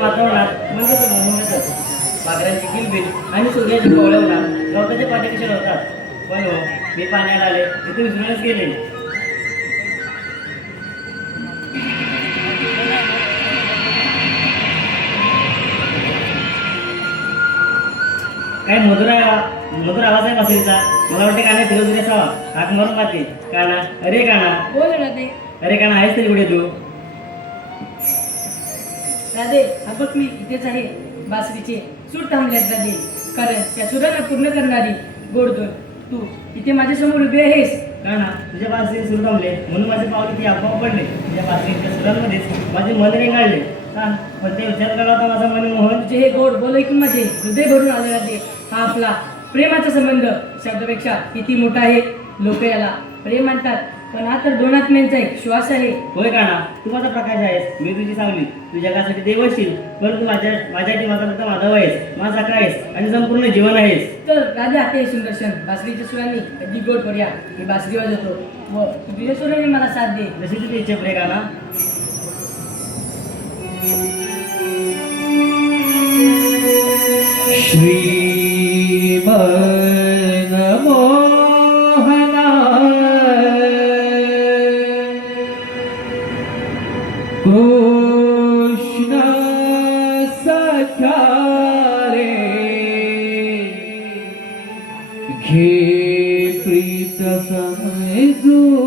वातावरणात म्हणजे मोहनच असतो. पाखरांची किलबिल आणि सूर्याची कोवळवणार गवताचे पाणी कसे होतात. पण हो, मी पाण्यात आले तिथे विसरूनच गेले. काय मधुर आवाज आहे मासळीचा. मला वाटते काना फिरवून असावा. हाक मारून पाहते. काना, अरे काना, बोल ना ते. अरे काना, आहेस तरी कुठे तू? राधे, हा बघ मी इथेच आहे. बासरीचे सूर थांबल्यात राधे, कारण त्या सुराला पूर्ण करणारी गोडधोड तू इथे माझ्यासमोर उभी आहेस. का ना तुझ्या बासरीचे सूर थांबले म्हणून माझे पावले ती आपोआप पडले. तुझ्या बासरीच्या सुरांमध्येच माझे मन रेंगाळले. का पण ते विचार करला होता माझा मनमोहन. तुझे हे गोड बोल ऐकून माझे हृदय भरून आलेला ते हा आपला प्रेमाचा संबंध शब्दापेक्षा किती मोठा आहे. लोक याला प्रेम म्हणतात पण हा तर दोन आत्म्यांचा एक श्वास आहे. होय का ना तू माझा प्रकाश आहेस, मी तुझी सावली, तू जगासाठी देव असशील परंतु माझ्यासाठी माझा फक्त माधव आहेस, माझा काय आहेस आणि संपूर्ण जीवन आहेस. तर राजा ते सुंदर्शन बासरीच्या सुरांनी कधी गोड करूया मी बासरी वाजवतो व तुझ्या सुरांनी मला साथ दे. जशी तुझी इच्छा पुढे का ना. कृष्ण सख्या रे घे प्रीत समजून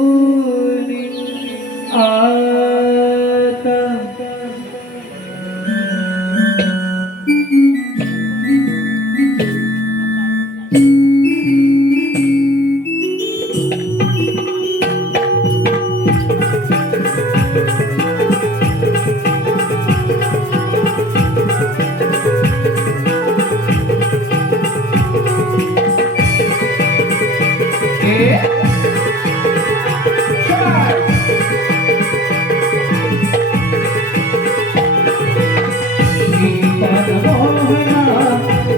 आता.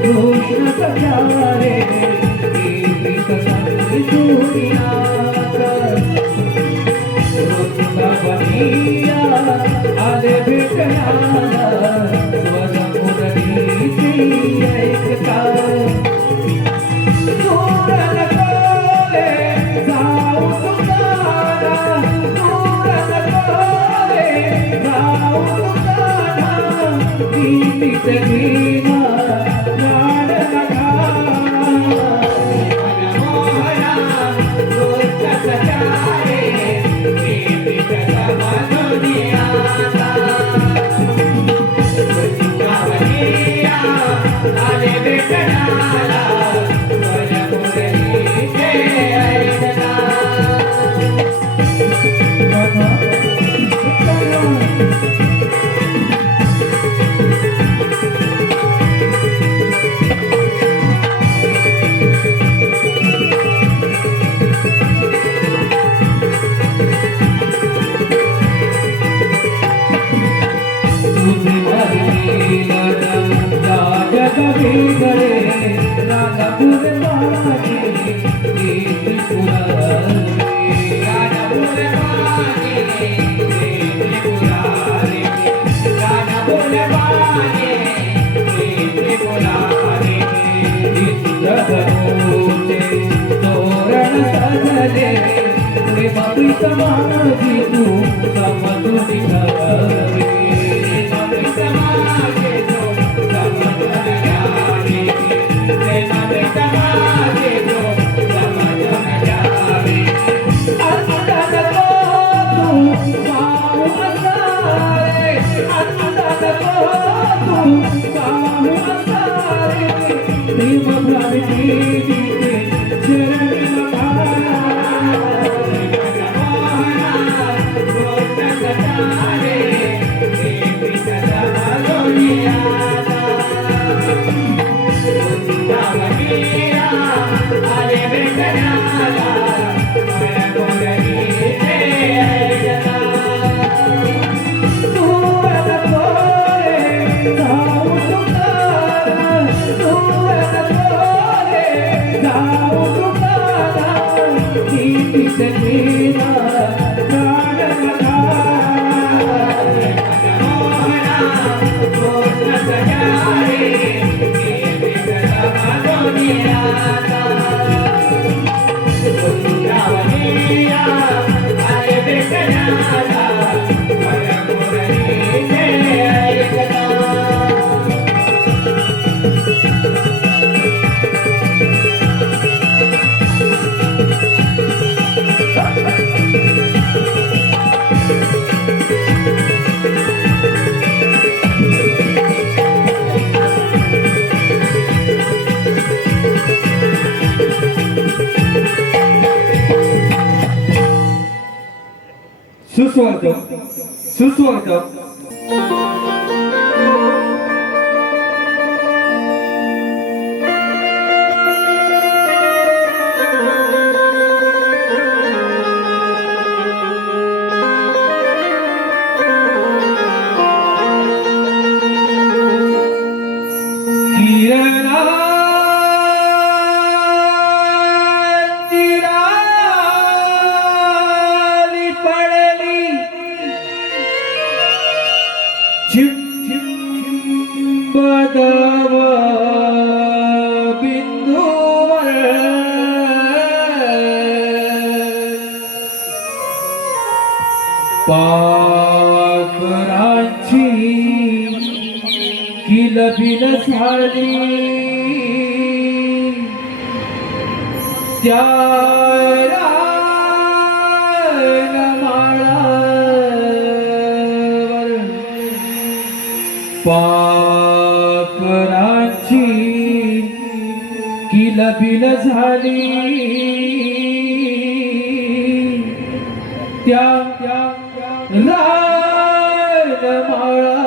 कृष्ण सख्या रे प्रीत समजून आता. आले भेटण्याला स्वरा मुरलीची ऐकता. दूर नको रे जाऊ तुकारा, दूर नको रे जाऊ तुकारा, प्रीतीत घेणा प्राण नका. मनमोहना कृष्ण सख्या रे प्रीत समजून आता. आले भेटण्याला स्वरा मुरलीचे ऐकता. समाजी तू समजून घ्यावे. समाजे तू समजून घ्यावे. समाजे तू समजून घ्यावे. आता नको तू पाहू असारे, आता नको तू पाहू असारे. प्रेम भावनेची शरणी मघाला. Thank you. सुस्वागतम सुस्वागतम. किरणांची पडली चिंबदव बिंदूवर पाखरांची किलबिल झाली त्या रानमाळावर पाखरांची किलबिल झाली त्या रानमाळावर.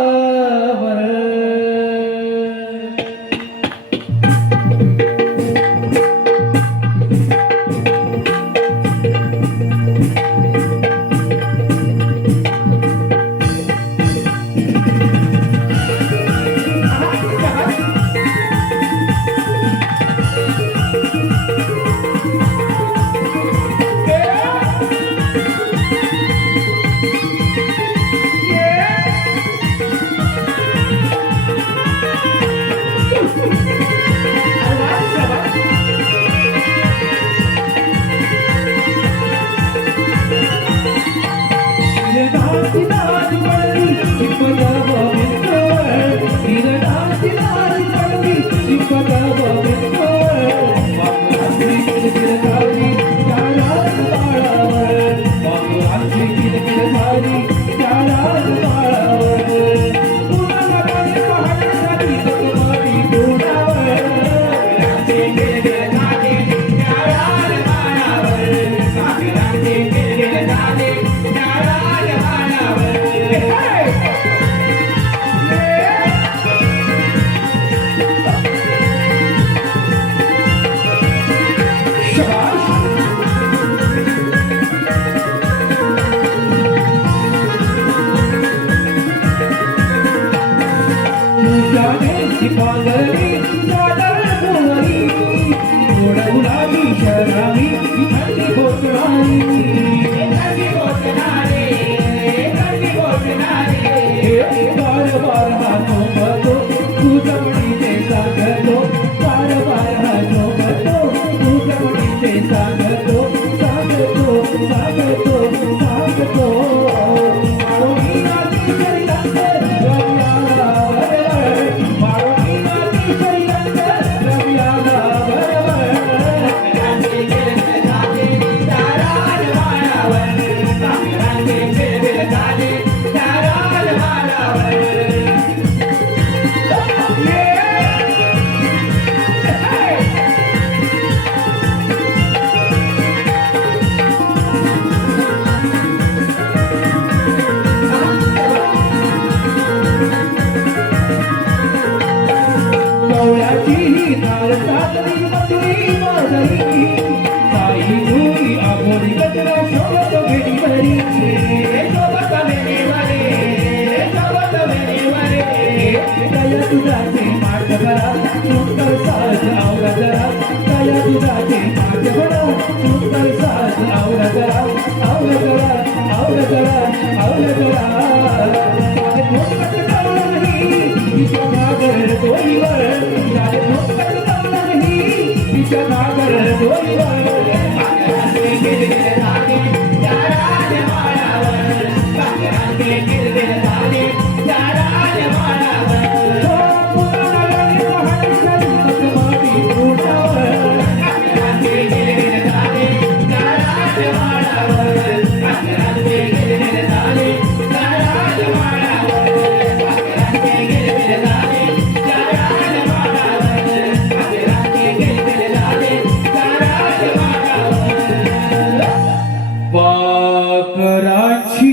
पाखरांची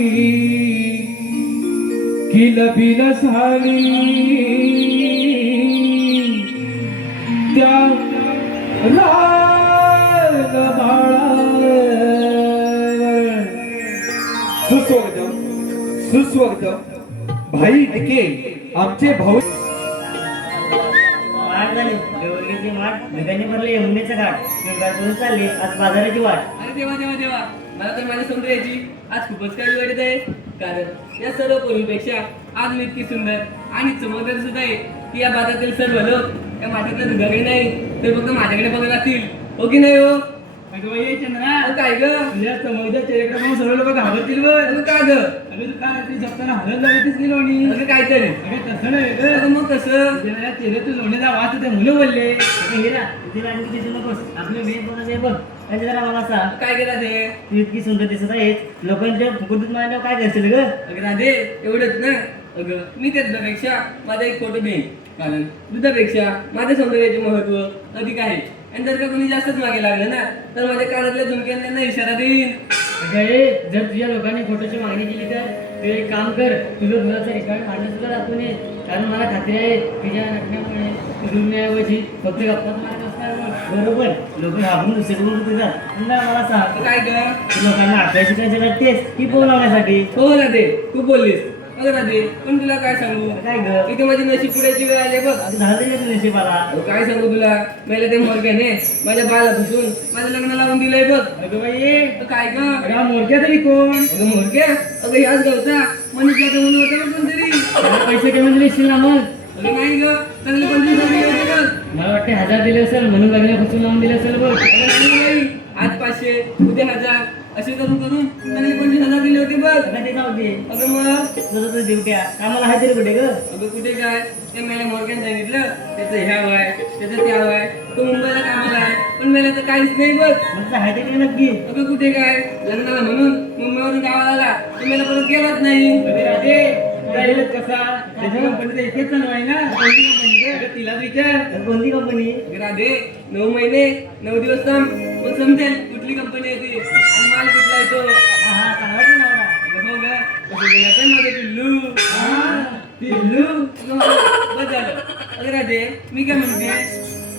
बिल बिल झाली त्या सुस्वागतम सुस्वागतम भाई टिके आमचे भाऊ वाट झाली देवळगीची वाट ढगाने भरले यमुनेचं घाट करून चालली आज बाजाराची वाट. अरे देवा देवा देवा, मला तर माझ्या सौंदर्याची आज खूपच काही वाटत आहे. कारण या सर्व पूर्वीपेक्षा आज मी इतकी सुंदर आणि चमकदार सुद्धा आहे की या बाजारातील सर्व लोक या माझ्याकडे दुधाकडे नाही तर फक्त माझ्याकडे बघत असतील. हो की नाही हो? चंद्रा अहो, काय ग? तुझ्या समोरच्या चेहऱ्याकडे पाहून सर्व लोक घाबरतील बघ. अगं का ग? अगं तू काय ती जपताना हलत लागलीस की लोणी. अगं काय तरी? अगं तसं नाही ग. अगं मग कसं? तुझ्या चेहऱ्यातून लोण्याचा वास होते मुलं बोलले. अगं हिरा तिला आणखी दिसू नकोस. आपले मेन कोणाचं आहे बघ. त्यांच्या जरा मला सांग, काय केला ते? तू इतकी सुंदर दिसत आहेस, लोकांच्या फुकटून मारल्यावर काय करशील ग? अगं राधे, एवढंच ना. अगं मी त्या दुधापेक्षा माझा एक फोटो देईन. कारण दुधापेक्षा माझ्या सौंदर्याचे महत्व अधिक आहे. आणि जर का कोणी जास्तच मागे लागलं ना तर माझ्या कानातल्या झुमक्याने त्यांना इशारा देईन. अगं हे, जर तुझ्या लोकांनी फोटोची मागणी केली तर तू एक काम कर, तुझं दुधाचं रेकॉर्ड काढणं सुद्धा दाखवून ये. कारण मला खात्री आहे तुझ्या नटण्यामुळे फिरण्याऐवजी फक्त गप्पाच मारत असणार मग. बरोबर, लोक घाबरून दुसरीकडून तुझ्यात. पुन्हा मला सांग, काय ग? तू लोकांना अभ्यास शिकायचं करतेस की बोलावण्यासाठी? हो राधे, तू बोललीस. अगं राधे, पण तुला काय सांगू? काय ग? इथे माझी नशीब पुढ्याची वेळ आली बघ. आता झालं तरी तुझ्या नशिबाला. अहो, काय सांगू तुला? मला ते मोरक्याने माझ्या बाला फुसून माझं लग्न लावून दिलंय बघ. अगं बाई अगं काय ग? अगं हा मोरक्या तरी कोण. अगं मोरक्या? अगं याच गावचा मनीषला तर म्हणून होता बघ कोणतरी. त्याला पैसे कमी दिले असतील ना मग? अगं नाही ग, चांगले 25,000 दिले होते बघ. मला वाटते 1000 दिले असेल म्हणून लग्नापासून लावून दिले असेल बघ. अगं नाही बाई, आज 500 उद्या 1000 असे करून करून चांगले 25,000 दिले होते बघ. आता ते जाऊ दे. अगं मग तुझं तुझं ड्युट्या कामाला आहे तरी कुठे ग? अगं कुठे काय, ते मला मोरक्याने सांगितलं त्याचं ह्या आहे त्याचं त्या आहे, तो मुंबईला कामाला आहे पण मला तर काहीच नाही बघ. म्हणजे आहे तरी नक्की. अगं कुठे काय, लग्नाला म्हणून मुंबईवरून गावाला आला तर मला परत गेलाच नाही. अरे राधे तुला कसा त्याच्या कंपनीचा इथेच चालू आहे ना. अगं तिलाच विचार. तर कोणती कंपनी? अगं राधे, 9 महिने 9 दिवस थांब मग समजेल कुठली कंपनी आहे ती आणि माल कुठला आहे तो. हा हा, चांगला आहे ना नवरा. अगं हो ग, कसं गेलं तर माझं पिल्लू. पिल्लू अगं हो, बस झालं. अगं राधे, मी काय म्हणते,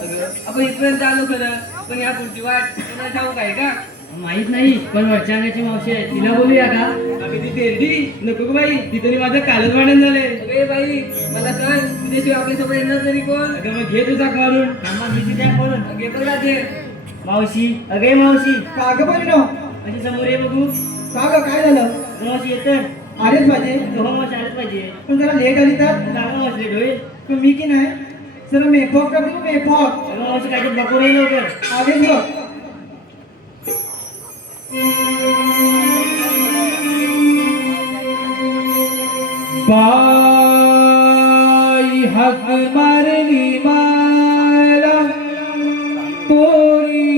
अगं आपण इथपर्यंत आलो खरं पण या पुढची वाट तुला ठाऊक आहे का? माहित नाही, पण वरच्या अंगाची मावशी आहे, तिला बोलूया का? अगं ती तेरडी नको ग बाई ती तरी माझं कालच वाढण झाले. अगे बाई, मला सांग तुझ्याशिवाय आपल्यासोबत येणार तरी कोण? अगं मग घे तुझा काढून. थांबा मी तिथे बोलून. अगे बघ राधे. मावशी, अगे मावशी, का ग परिणव. माझी समोर ये बघू. का ग काय झालं. मावशी येतं. आलेच माझे हो मावशी आलंच पाहिजे. पण जरा लेट आली तर. चांगला मावशी लेट होईल. पण मी की नाही जरा मेफॉक का तू मेफॉक अगं मावशी काय ते बघू नाही लवकर. आलेच बघ. बाई हक मारली मला पोरीनी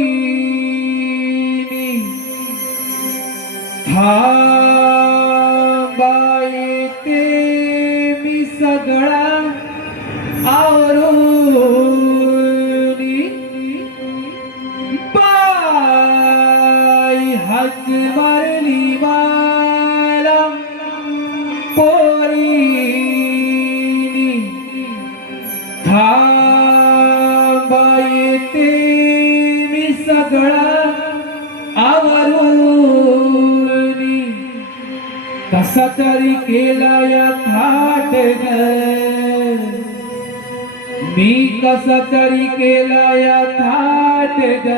थांबाई ते मी सगळा आवरूनी बाई हक मारली मला पोरीनी थांबाई ते मी सगळा आवरूनी कसा तरी केला या थाट ग मी कसा तरी केला या थाट ग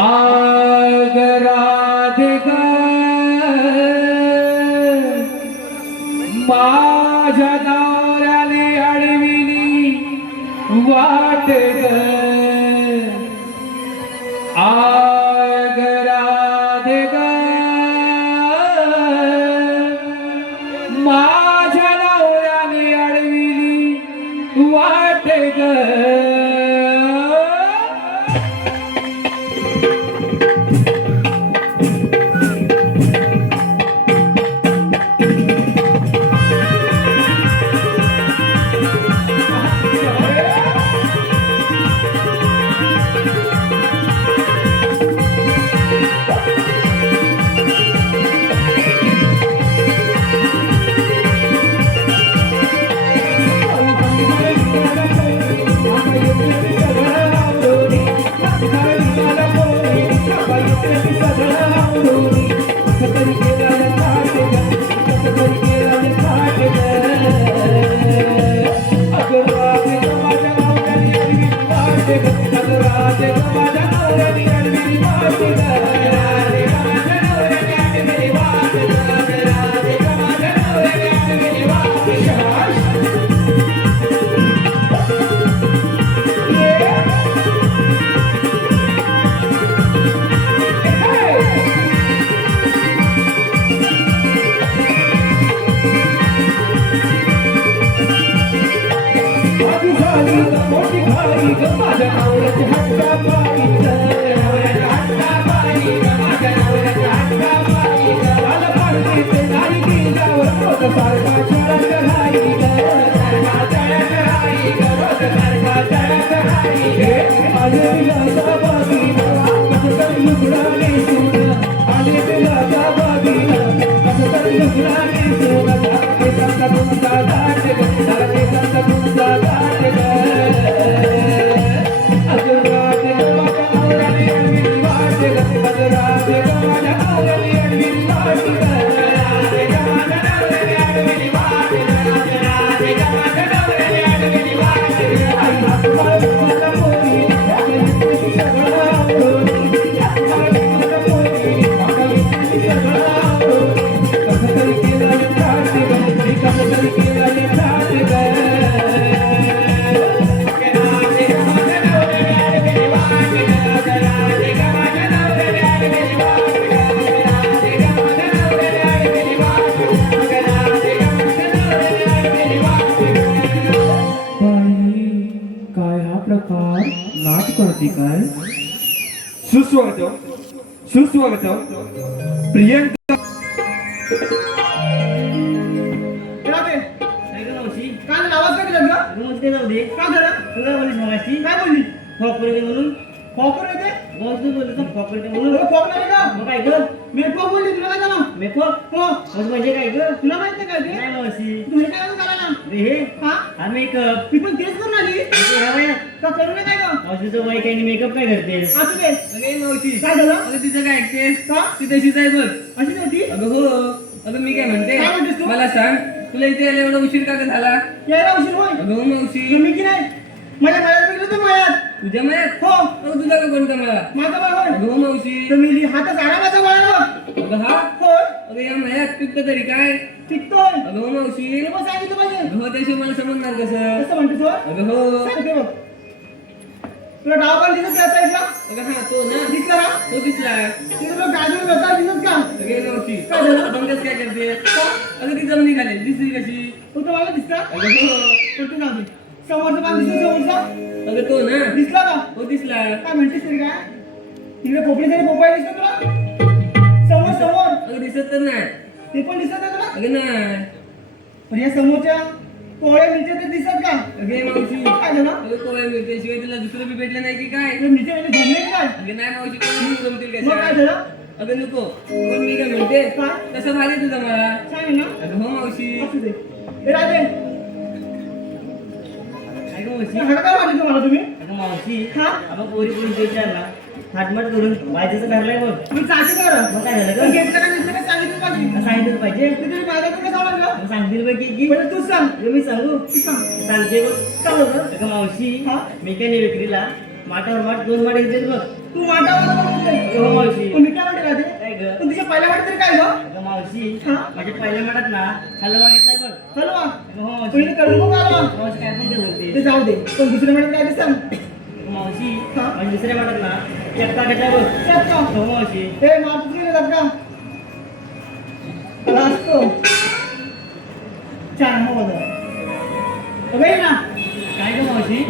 आग राधे ग माझ्या दाराने अडविली वाट ग आग राधे ग माझ्या नवऱ्याने अडविली वाट ग नवऱ्याची आणलेली वाट ग. राधे ग माझ्या नवऱ्याची आणलेली वाट ग. राधे ग माझ्या नवऱ्याची आणलेली वाट ग. मोठी खाली ग माझ्या नवऱ्याची हट्टा पायी ग. नवऱ्याच्या हट्टा पायी ग माझ्या नवऱ्याच्या हट्टा पायी ग. मला पाडते ते नाही गेल्यावर रोज सारखा चढत राही ग. सारखा चढत राही ग. रोज सारखा चढत राही ग. आले तिला बाबीला कसं तरी लुगडा नेसून. आले तिला बाबीला कसं तरी लुगडा नेसून. केसांचा तुमचा दाट ग. सारा केसांचा तुमचा दाट ग. सुस्वागतम सुस्वागतम प्रियंका. काय गं मावशी? काय आवाज काय दिला ग? रूम मध्ये जाऊ दे. काय झालं? तू काय बोललीस मगाशी? काय बोलली? फॉक येते म्हणून. फॉकर येते? बॉस तू बोलली तर फॉक येते म्हणून. फॉक नाही का? मग काय गं? मी फॉक बोलली तुला काय झालं? मेकअप? हो मग म्हणजे काय गं? तुला माहित नाही काय ते? नाही मावशी. तू हे काय करून करायला? अरे हे हा हा मेकअप. मी पण तेच करून आली का करू नये काय ग? मावशीचं वय काही मेकअप काय करते? असू दे. अगे मावशी काय झालं? अगं तिचं काय ऐकतेस का? ती तशीच आहे बघ. अशी नव्हती? अगं हो अगं मी काय म्हणते काय म्हणतेस तू? मला सांग तुला इथे यायला एवढा उशीर का ग झाला? यायला उशीर होय. अगं हो मावशी मी की नाही माझ्या मळ्यात गेलो होतो मळ्यात. तुझ्या मयात हो अगं तुझा का कोणता मला? माझा बाळ होय. अगं हो मावशी तर मी हातच आला माझा बाळ अगं हा होय अगं या मयात पिकत तरी काय? टिकतोय. अगं हो मावशी ते पण सांगितलं पाहिजे. अगं हो त्याशिवाय मला समजणार कसं? कसं म्हणतो तो? अगं हो सांगते बघ. तुला डाव पण दिसत त्या साईडला? अगं हा तो ना दिसला का? तो दिसला. ते तुला गाजर होता दिसत का? अगं मावशी काय झालं? बंगच काय करते? अगं ती जमिनी खाली दिसली कशी? तो तर मला दिसला. अगं हो कुठे जाऊ दे. समोरचा पान दिसतो समोरचा? अगं तो ना दिसला का? तो दिसला. काय म्हणतेस तरी काय? तिकडे पोपडी तरी पोपाय दिसतो तुला? समोर समोर. अगं दिसत तर नाही. ते पण दिसत नाही तुला? अगं नाही. पण या समोरच्या कोवळ्या मिरच्या ते दिसत का? अगे मावशी काय झालं? अगं कोवळ्या मिरच्याशिवाय तुला दुसरं बी भेटलं नाही की काय? ते मिरच्या म्हणजे जमले की काय? अगं नाही मावशी कोण जमतील मग काय कशा? झालं? अगं नको पण मी काय म्हणते काय? कसं भारी तुझा मला. सांग ना. अगं हो मावशी असू दे. ए राजे, काय गं मावशी? हाका काय वाटलं तुम्हाला तुम्ही? अगं मावशी हा? आपण पोरी विचार ना थाटमाट करून बायचं ठरलंय बघ. तुम्ही चाची करा. मग काय झालं पण गं? घेतलं का घेतलं का सांगितलं पाहिजे. सांगितलं पाहिजे. ते तुम्ही माझ्या तुम्ही जाणार का? मग सांगतील बघ की पहिले तूच सांग. मी सांगू तू सांग. सांगते बघ. काय होतं? अगं मावशी हा? मी काय नाही विक्रीला माठावर माठ 2 माठ घेते बघ. तू माटावर बोलतोय. हो मावशी. पण मी काय म्हणते राजे? काय गं? पण तुझ्या पहिल्या वाटत तरी काय गं? अगं मावशी हा? माझ्या पहिल्या माठात ना हलवा घेतलाय बघ. हलवा. अगं हो मावशी. पहिले करू नको हलवा. मावशी काय पण ते बोलते. ते जाऊ दे. पण दुसऱ्या म्हणत काय ते सांग. मावशी हा? माझ्या दुसऱ्या माठात ना चक्का घेतलाय बघ. सांग का? हो मावशी. हे मापूस गेले जात का? आला असतो. छान हो बघा. अगं ये ना. काय गं मावशी?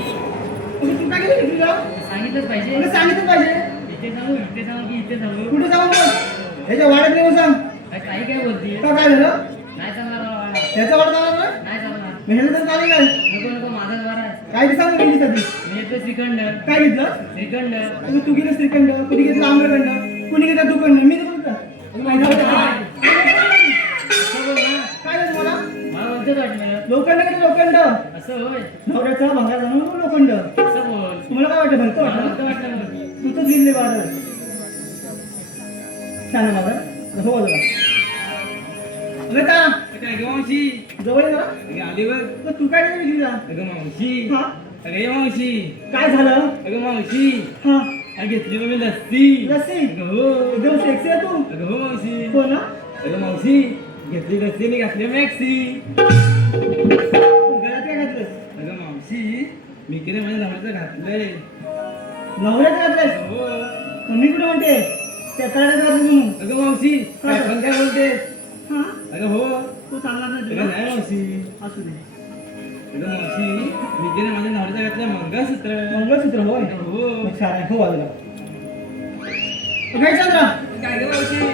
तुम्ही तू काय केलं विक्रीला? सांगितलंच पाहिजे. तुला सांगितलं पाहिजे. इथे सांगू की इथे सांगू. कुठे जाऊ बोल. ह्याच्या वाड्यात येऊन सांग. काही काय बोलते का काय झालं? नाही चालणार मला वाडा. ह्याचा वाडा जाणार ना? नाही चालणार. मेहनत तर चालेल काय? नको नको माझाच वारा आहे. काय ते सांग गेली कधी? मी येतो श्रीखंड काय घेतलं? श्रीखंड तू गेलं श्रीखंड, कुणी घेतलं आम्रखंड, कुणी घेतलं दुखंड, मी तर बोलतो. माहिती आहे का? असं बोल ना. काय झालं मला? मला बोलतोच वाटलं. लोखंड घेतलं लोखंड. असं होय. नवऱ्याचा भंगार जाणून लोखंड. असं बोल. तुम्हाला काय वाटतं भलतं मला वाटलं? नव्हतं वाटलं मग. तू तर गेले बाजार. छान आहे बाजार. हो बघा. अगं का? काय गं मावशी? जवळ ये ना. अगं आली बघ. तर तू काय केलं विक्रीला? अगं मावशी हा? अगं ये मावशी काय झालं? अगं मावशी हा घेतली मग मी लस्सी. लस्सी अगं हो. एकदम सेक्सी आहे तू. अगं हो मावशी. हो ना. अगं मावशी घेतली लस्सी आणि घातली मॅक्सी. गळ्यात काय घातलंस? अगं मावशी मी केले माझ्या नवऱ्याचं घातलंय. नवऱ्यात घातलंस? हो. मी कुठे म्हणते त्या तळ्यात घातलं म्हणून. अगं मावशी काय पण काय बोलते. हा अगं हो. तू चांगला नाही अगं तुला. नाही मावशी. असू दे. अगं मावशी मी केले माझ्या नवऱ्याचं घातलं मंगळसूत्र. मंगळसूत्र होय. हो. मग छान आहे. हो बाजूला. काय चंद्रा काय गं मावशी.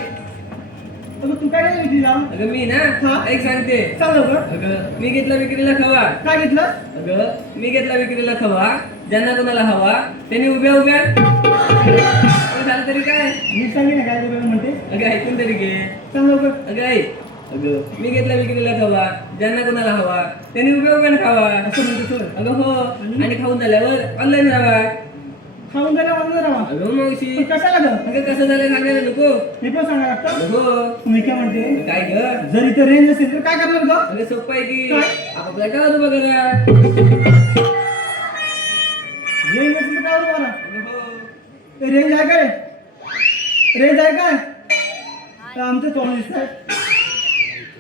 अगं तू काय नाही विकलीला? अगं मी ना हा? एक सांगते. सांग लवकर. अगं मी घेतला विक्रीला खवा. काय घेतलं? अगं मी घेतला विक्रीला खवा. ज्यांना कोणाला हवा त्यांनी उभ्या उभ्या झालं तरी काय. मी सांगे ना काय तुला म्हणते. अगं ऐकून तरी घे. सांग लवकर. अगं ऐक. अगं मी घेतला विक्रीला खवा. ज्यांना कोणाला हवा त्यांनी उभ्या उभ्या खावा. असं म्हणते सर. अगं हो. आणि खाऊन झाल्यावर ऑनलाईन राहा. खाऊन गेला म्हणून राहा. अगं मावशी. पण कशाला ग? अगं कसं झालं सांगायला नको. हे पण सांगा लागतं. अगं हो. मी काय म्हणते काय ग. जर इथं रेंज असेल तर काय करणार ग? अगं सोपं आहे की काय? आपल्या काय उभं करा. रेंज असेल तर काय बरं? अगं हो. रेंज आहे काय? रेंज आहे काय? तर आमचं तोंड दिसतंय.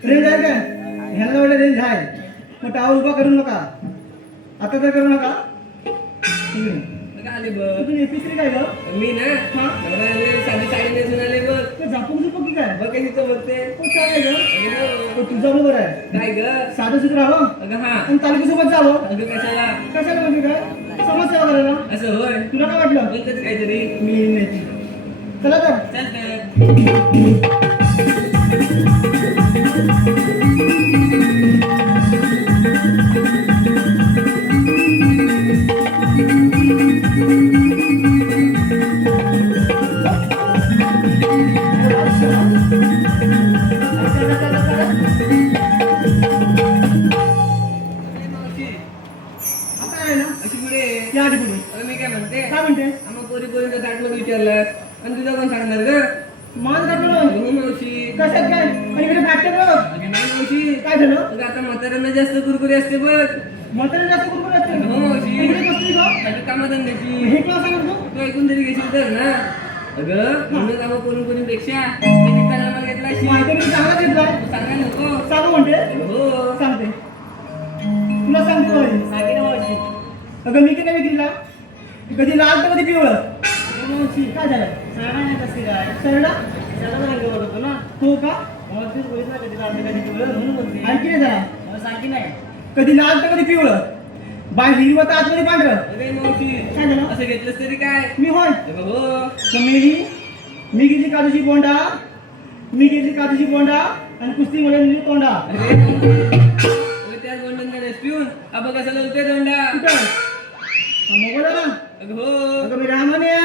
रेंज आहे काय? ह्याला वाटलं रेंज आहे. मग टावर उभा करू नका. आता तर करू नका. अगं आले बघ. तुम्ही एपी3 काय ग? मी ना हा? नवरा आले, साधी साडी नेसून आले बघ. ते झापूक झुपूक की काय? बघ कशी बघते. हो चालेल ग. अगं हो. तो तुझा बरोबर आहे. काय ग. साधं सुद्धा राहावं अगं हा. आणि तालुक्यासोबत जावं. अगं कशाला. कशाला म्हणजे काय? समाजसेवा करायला. असं होय. तुला काय वाटलं? बोलतच काहीतरी. मी नेते. चला तर. चालतं. आता आहे ना? अशी पुढे. या आधी पुढे. अगं मी काय म्हणते. काय म्हणते? आम्हा पोरी पोरीचं ताटलं विचारलं आणि तुझा कोण सांगणार ग. माझं टाकलं. अगं मावशी. कशात काय? आणि इकडे फ्रॅक्चर बघ. अगं नाही मावशी. काय झालं? अगं आता म्हाताऱ्यांना जास्त कुरकुरी असते बघ. म्हातारे जास्त कुरकुर असते. अगं हो मावशी. इकडे बसली का? अगं कामधंद्याची. हे क्लास आहे ना तू? तू ऐकून तरी घेशील तर ना. अगं म्हणून आम्हा कोणी कोणीपेक्षा त्यांनी कलामा घेतला अशी. माहिती मी चांगला घेतलाय. तू सांगायला नको. सांगू म्हणते. अगं हो. सांगते. तुला सांगते बाई. सांगे ना मावशी. अगं मी किती विक्रीला कधी लाल तर कधी पिवळं. अगं मावशी. काय झालं? सांगा नाही कसं काय. सरडा त्याला रंग बघतो ना. हो का? मावशीच बोलत ना कधी लाल कधी पिवळं म्हणून बोलते. आणखी नाही झाला. मला सांगी नाही. कधी लाल तर कधी पिवळं. बाय हिरवं तर आतमध्ये पांढरं. अगं मावशी. काय झालं? असं घेतलंस तरी काय. मी होय. अगं हो. तर मी घेतली काजूची बोंडा. मी घेतली काजूची बोंडा आणि कुस्ती मध्ये नेली तोंडा. अरे मावशी. त्याच गोंडन पिऊन आपण कसं लवते दोंडा. कुठं? मोबाईल ना. अगं हो. अगं मी रामान्या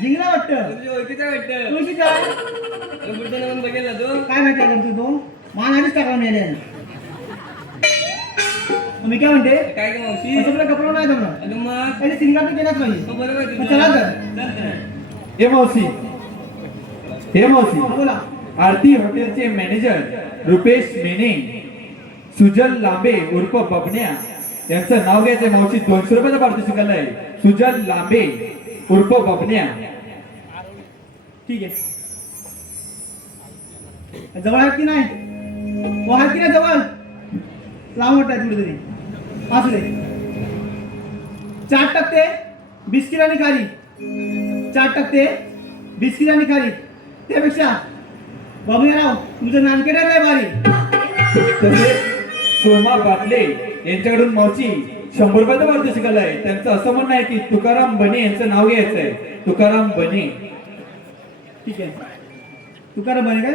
जिंकला वाटतं. तुझी ओळखीचा वाटतं. तुळशी काय? अगं पुढचं पण बघेल ना तो. काय माहिती आहे करतो तो? मान आधीच टाकावून नेले. मी काय म्हणते? काय गं मावशी. असं तुला कपडा नाही जमणार. अगं मग. त्याने सिंगार तर केलाच पाहिजे. हो बरोबर आहे मग तुझं. चला तर. चालतं. हे मावशी हे मावशी बोला. आरती हॉटेलचे मॅनेजर रुपेश मेने सुजल लांबे उर्फ बबन्या यांचं नाव घ्यायचंय मावशी. 200 रुपयाचा पारितोषिक आहे. सुजल लांबे उर्फ बबन्या. ठीक आहे. जवळ आहेत की नाही? हो आहेत की नाही जवळ? लांब वाटत आहे कुठेतरी. असू दे. 4 टक्के बिस्किट आणि खारी. 4 टक्के बिस्किट आणि खारी. त्यापेक्षा बाबूराव तुमचं नानकेट आहे भारी. तसेच सोमा बाटले यांच्याकडून मावशी 100 रुपयाचा पारितोषिक आहे. त्यांचं असं म्हणणं आहे की तुकाराम बने यांचं नाव घ्यायचंय. तुकाराम बने. ठीक आहे. तुकाराम बने काय?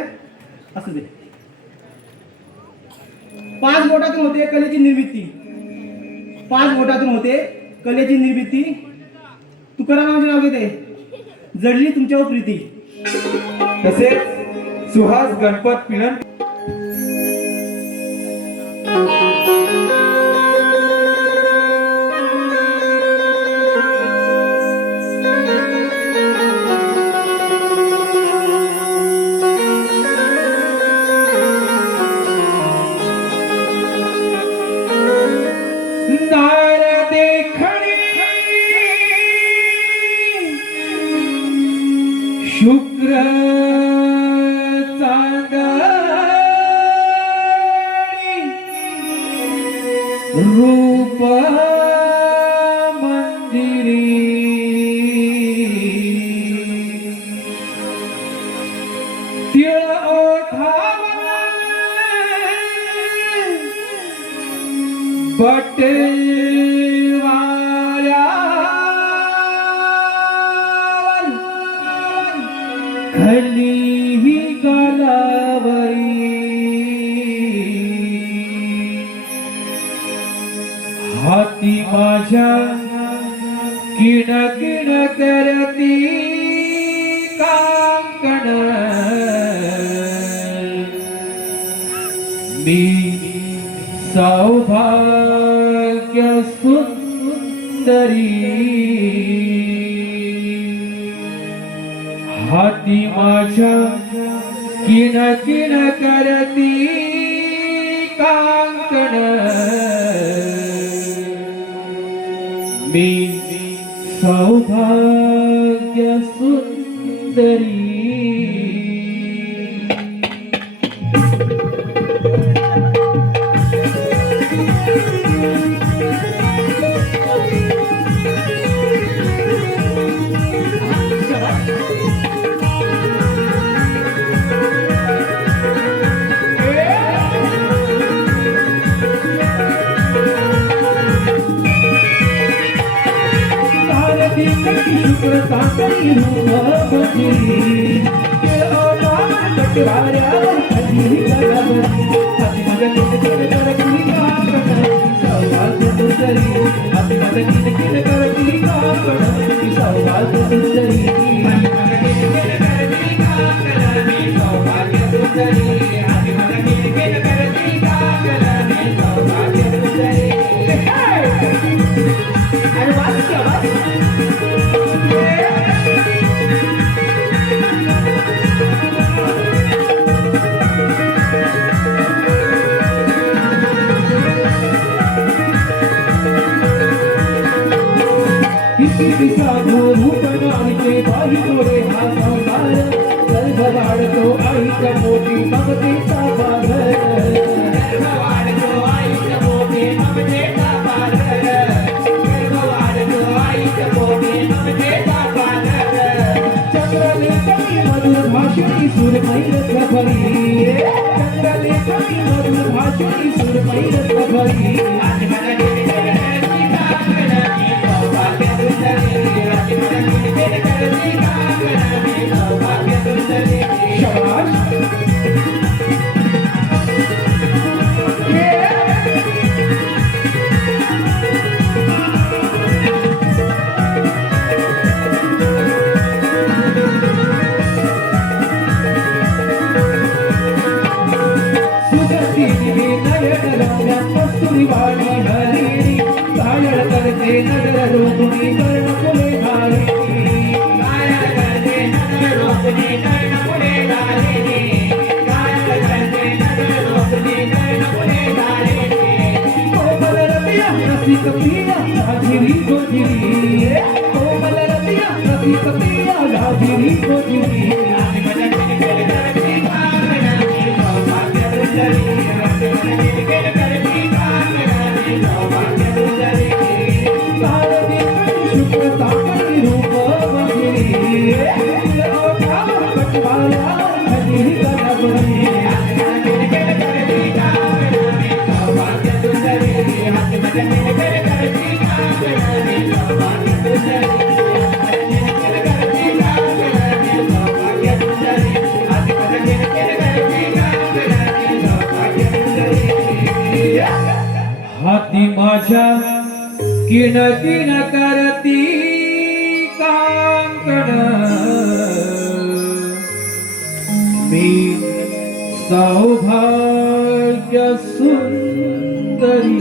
असू दे. 5 बोटातून होते कलेची निर्मिती. 5 बोटातून होते कलेची निर्मिती. तुकारामांचे नाव घेते. जडली तुमच्यावर प्रीती. तसेच सुहास गणपत पिळण नार देखणी शुक्र चांदणी रूप मंदिरी तिळ ओठावा बटवाऱ्यावर खाली ही गालावरी हाती माझ्या किण किण करती कांकण मी सौभाग्य सुंदरी हाती माझ्या किण किण करती कांकण मी सौभाग्य सुंदरी शुक्र चांदणी रूप मंदिरी बटवाऱ्यावर खाली गालावरी हाती माझ्या किण किण करती कांकण सौभाग्य सुंदरी हाती माझ्या किण किण करती कांकण सौभाग्य सुंदरी हाती माझ्या किण किण करती कांकण सौभाग्य सुंदरी हाती माझ्या किण किण करती कांकण सौभाग्य सुंदरी अरे वाच किती साधू रूप नाहीचे बाई थोडे हा संसार गर्भ वाढतो आईच्या मोठी ममतेचा बाजार गर्भ वाढतो आईच्या मोठी ममतेचा बाजार गर्भ वाढतो आईच्या मोठी ममतेचा बाजार चंद्रलेखनी मधुर भाषणी सुरमयी रत्नभरी चंद्रलेखनी मधुर भाषणी सुरमयी रत्नभरी आज मला कस्तुरी वाणी हरिणी कायळ करते नगर रोकुणी कर्ण पुढे घालिनी कायळ करते नगर रोकुणी कर्ण पुढे घालिनी कायळ करते नगर रोकुणी कर्ण पुढे घालिनी कोमल रतिया रसिक प्रिया लाजिरी गोजिरी कोमल रतिया रसिक प्रिया लाजिरी गोजिरी आज माझ्या किण किण करती कांकण सौभाग्य सुंदरी आज माझ्या किण किण करती शुक्र चांदणी रूप मंदिरी बटवाऱ्यावर खाली गालावरी हाती माझ्या किण किण करती कांकण सौभाग्य सुंदरी हाती माझ्या किण किण करती कांकण सौभाग्य सुंदरी हाती माझ्या किण किण करती कांकण मी सौभाग्य सुंदरी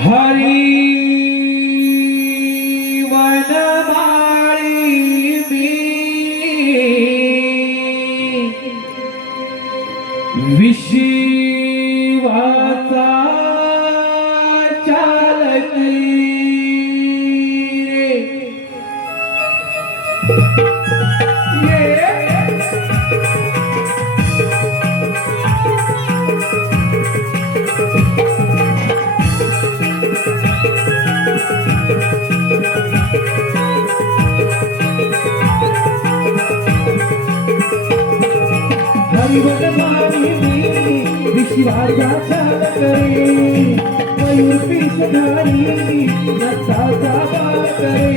हरी विश्वाचा चालक रे हरिवत मारी विश्वाचा चालक रे मयूर पिसधारी नचाचा बालक रे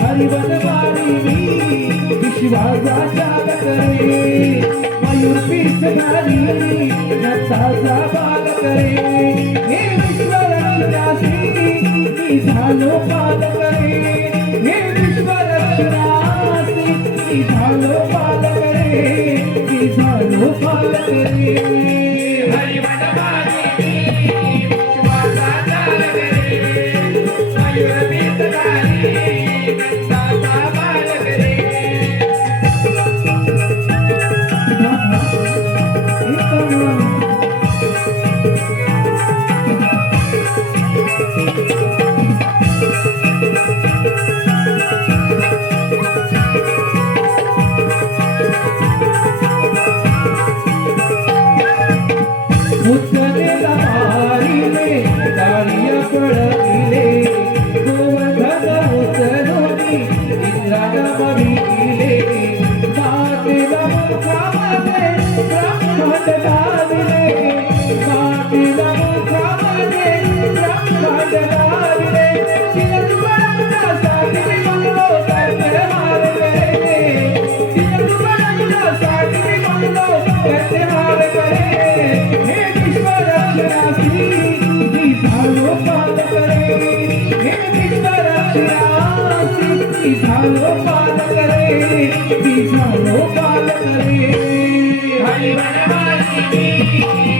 हरिवत मारी विश्वाचा चालक रे मयूर पिसधारी नचाचा बालक रे हे विश्वरक्षणासी मी झालो पालक रे हे विश्वरक्षणासी मी झालो पालक रे मी झालो पालक रे हरिवत मारी विश्वाचा चालक रे मयूर पिसधारी नचाचा बालक रे मुद्दलेला मारिले गाडिया पळविले गोवर्धन उचलूनी इंद्राला बघितले मातेला मुखामध्ये ब्रह्मांड दाविले मातेला मुखामध्ये ब्रह्मांड दाविले चिरंजीवासाठी मंगलो करते हार करे चिरंजीवासाठी मंगलो करते हार करे हे विश्वरक्षणासी मी झालो पालक रे हे विश्वरक्षणासी मी झालो पालक रे मी झालो पालक रे हरिवत मारी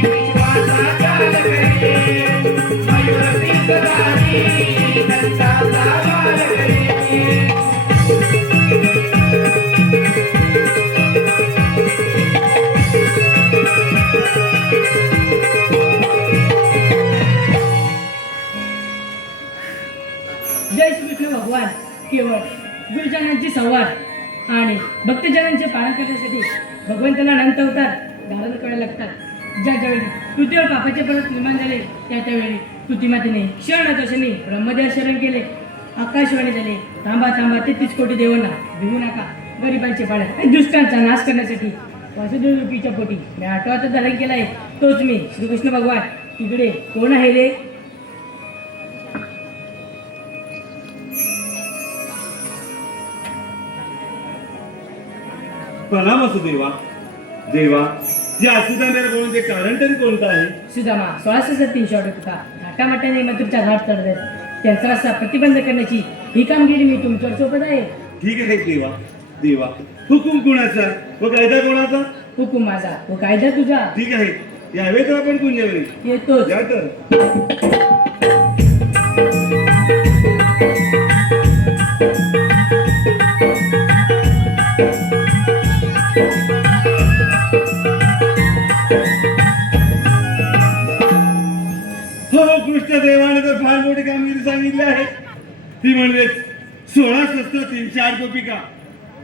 विश्वाचा चालक रे मयूर पिसधारी नचाचा बालक रे जय श्रीकृष्ण भगवान केवळ गुरुजनांची संवाद आणि भक्तजनांचे पालन करण्यासाठी भगवंताला अनंत अवतार धारण करायला लागतात. ज्या ज्यावेळी पृथ्वीवर पापाचे पर्वत निर्माण झाले त्यावेळी पृथ्वीमातेने क्षणदर्शनी ब्रह्मदेव शरण केले. आकाशवाणी झाले थांबा थांबा 33 कोटी देवांना भिवू नका गरिबांचे पालन आणि दुष्टांचा नाश करण्यासाठी वासुदेव रूपीच्या पोटी मी 8वाचा धारण केला आहे. तोच मी श्रीकृष्ण भगवान. तिकडे कोण आहे रे? प्रणाम असो देवा. देवा या असुदांना बोलण्याचे कारण तरी कोणतं आहे? सुदामा 1603 होता घाटामाट्याने मथुरच्या घाट चढत त्यांचा रस्ता प्रतिबंध करण्याची ही कामगिरी मी तुमच्यावर सोबत आहे. ठीक आहे देवा. देवा हुकुम कुणाचा व कायदा कोणाचा? हुकुम माझा व कायदा तुझा. ठीक आहे यावे तर आपण कुंजवरी येतोच. या तर हो कृष्ण देवाने तर फार मोठी कामगिरी सांगितली आहे. ती म्हणजे 16 शस्त्र 308 गोपिका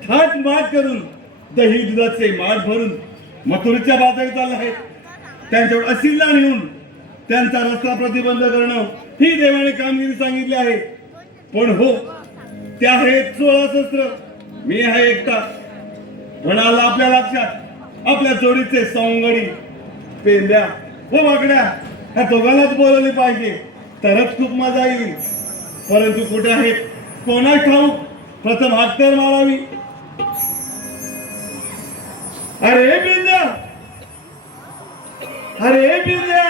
थाट माट करून दही दुधाचे माठ भरून मथुरेच्या बाजारी चालले आहेत. त्यांच्यावर असिल्ला नेऊन त्यांचा रस्ता प्रतिबंध करणं ही देवाने कामगिरी सांगितली आहे. पण हो त्या आहेत 16 शस्त्र, मी आहे एकटा. म्हणाला आपल्या लक्षात आपल्या जोडीचे सवंगडी पेंद्या व वाकड्या ह्या दोघांनाच बोलवली पाहिजे तरच खूप मजा येईल. परंतु कुठे आहेत कोणा ठाऊक. प्रथम हात तर मारावी. अरे बिंद्या, अरे बिंद्या,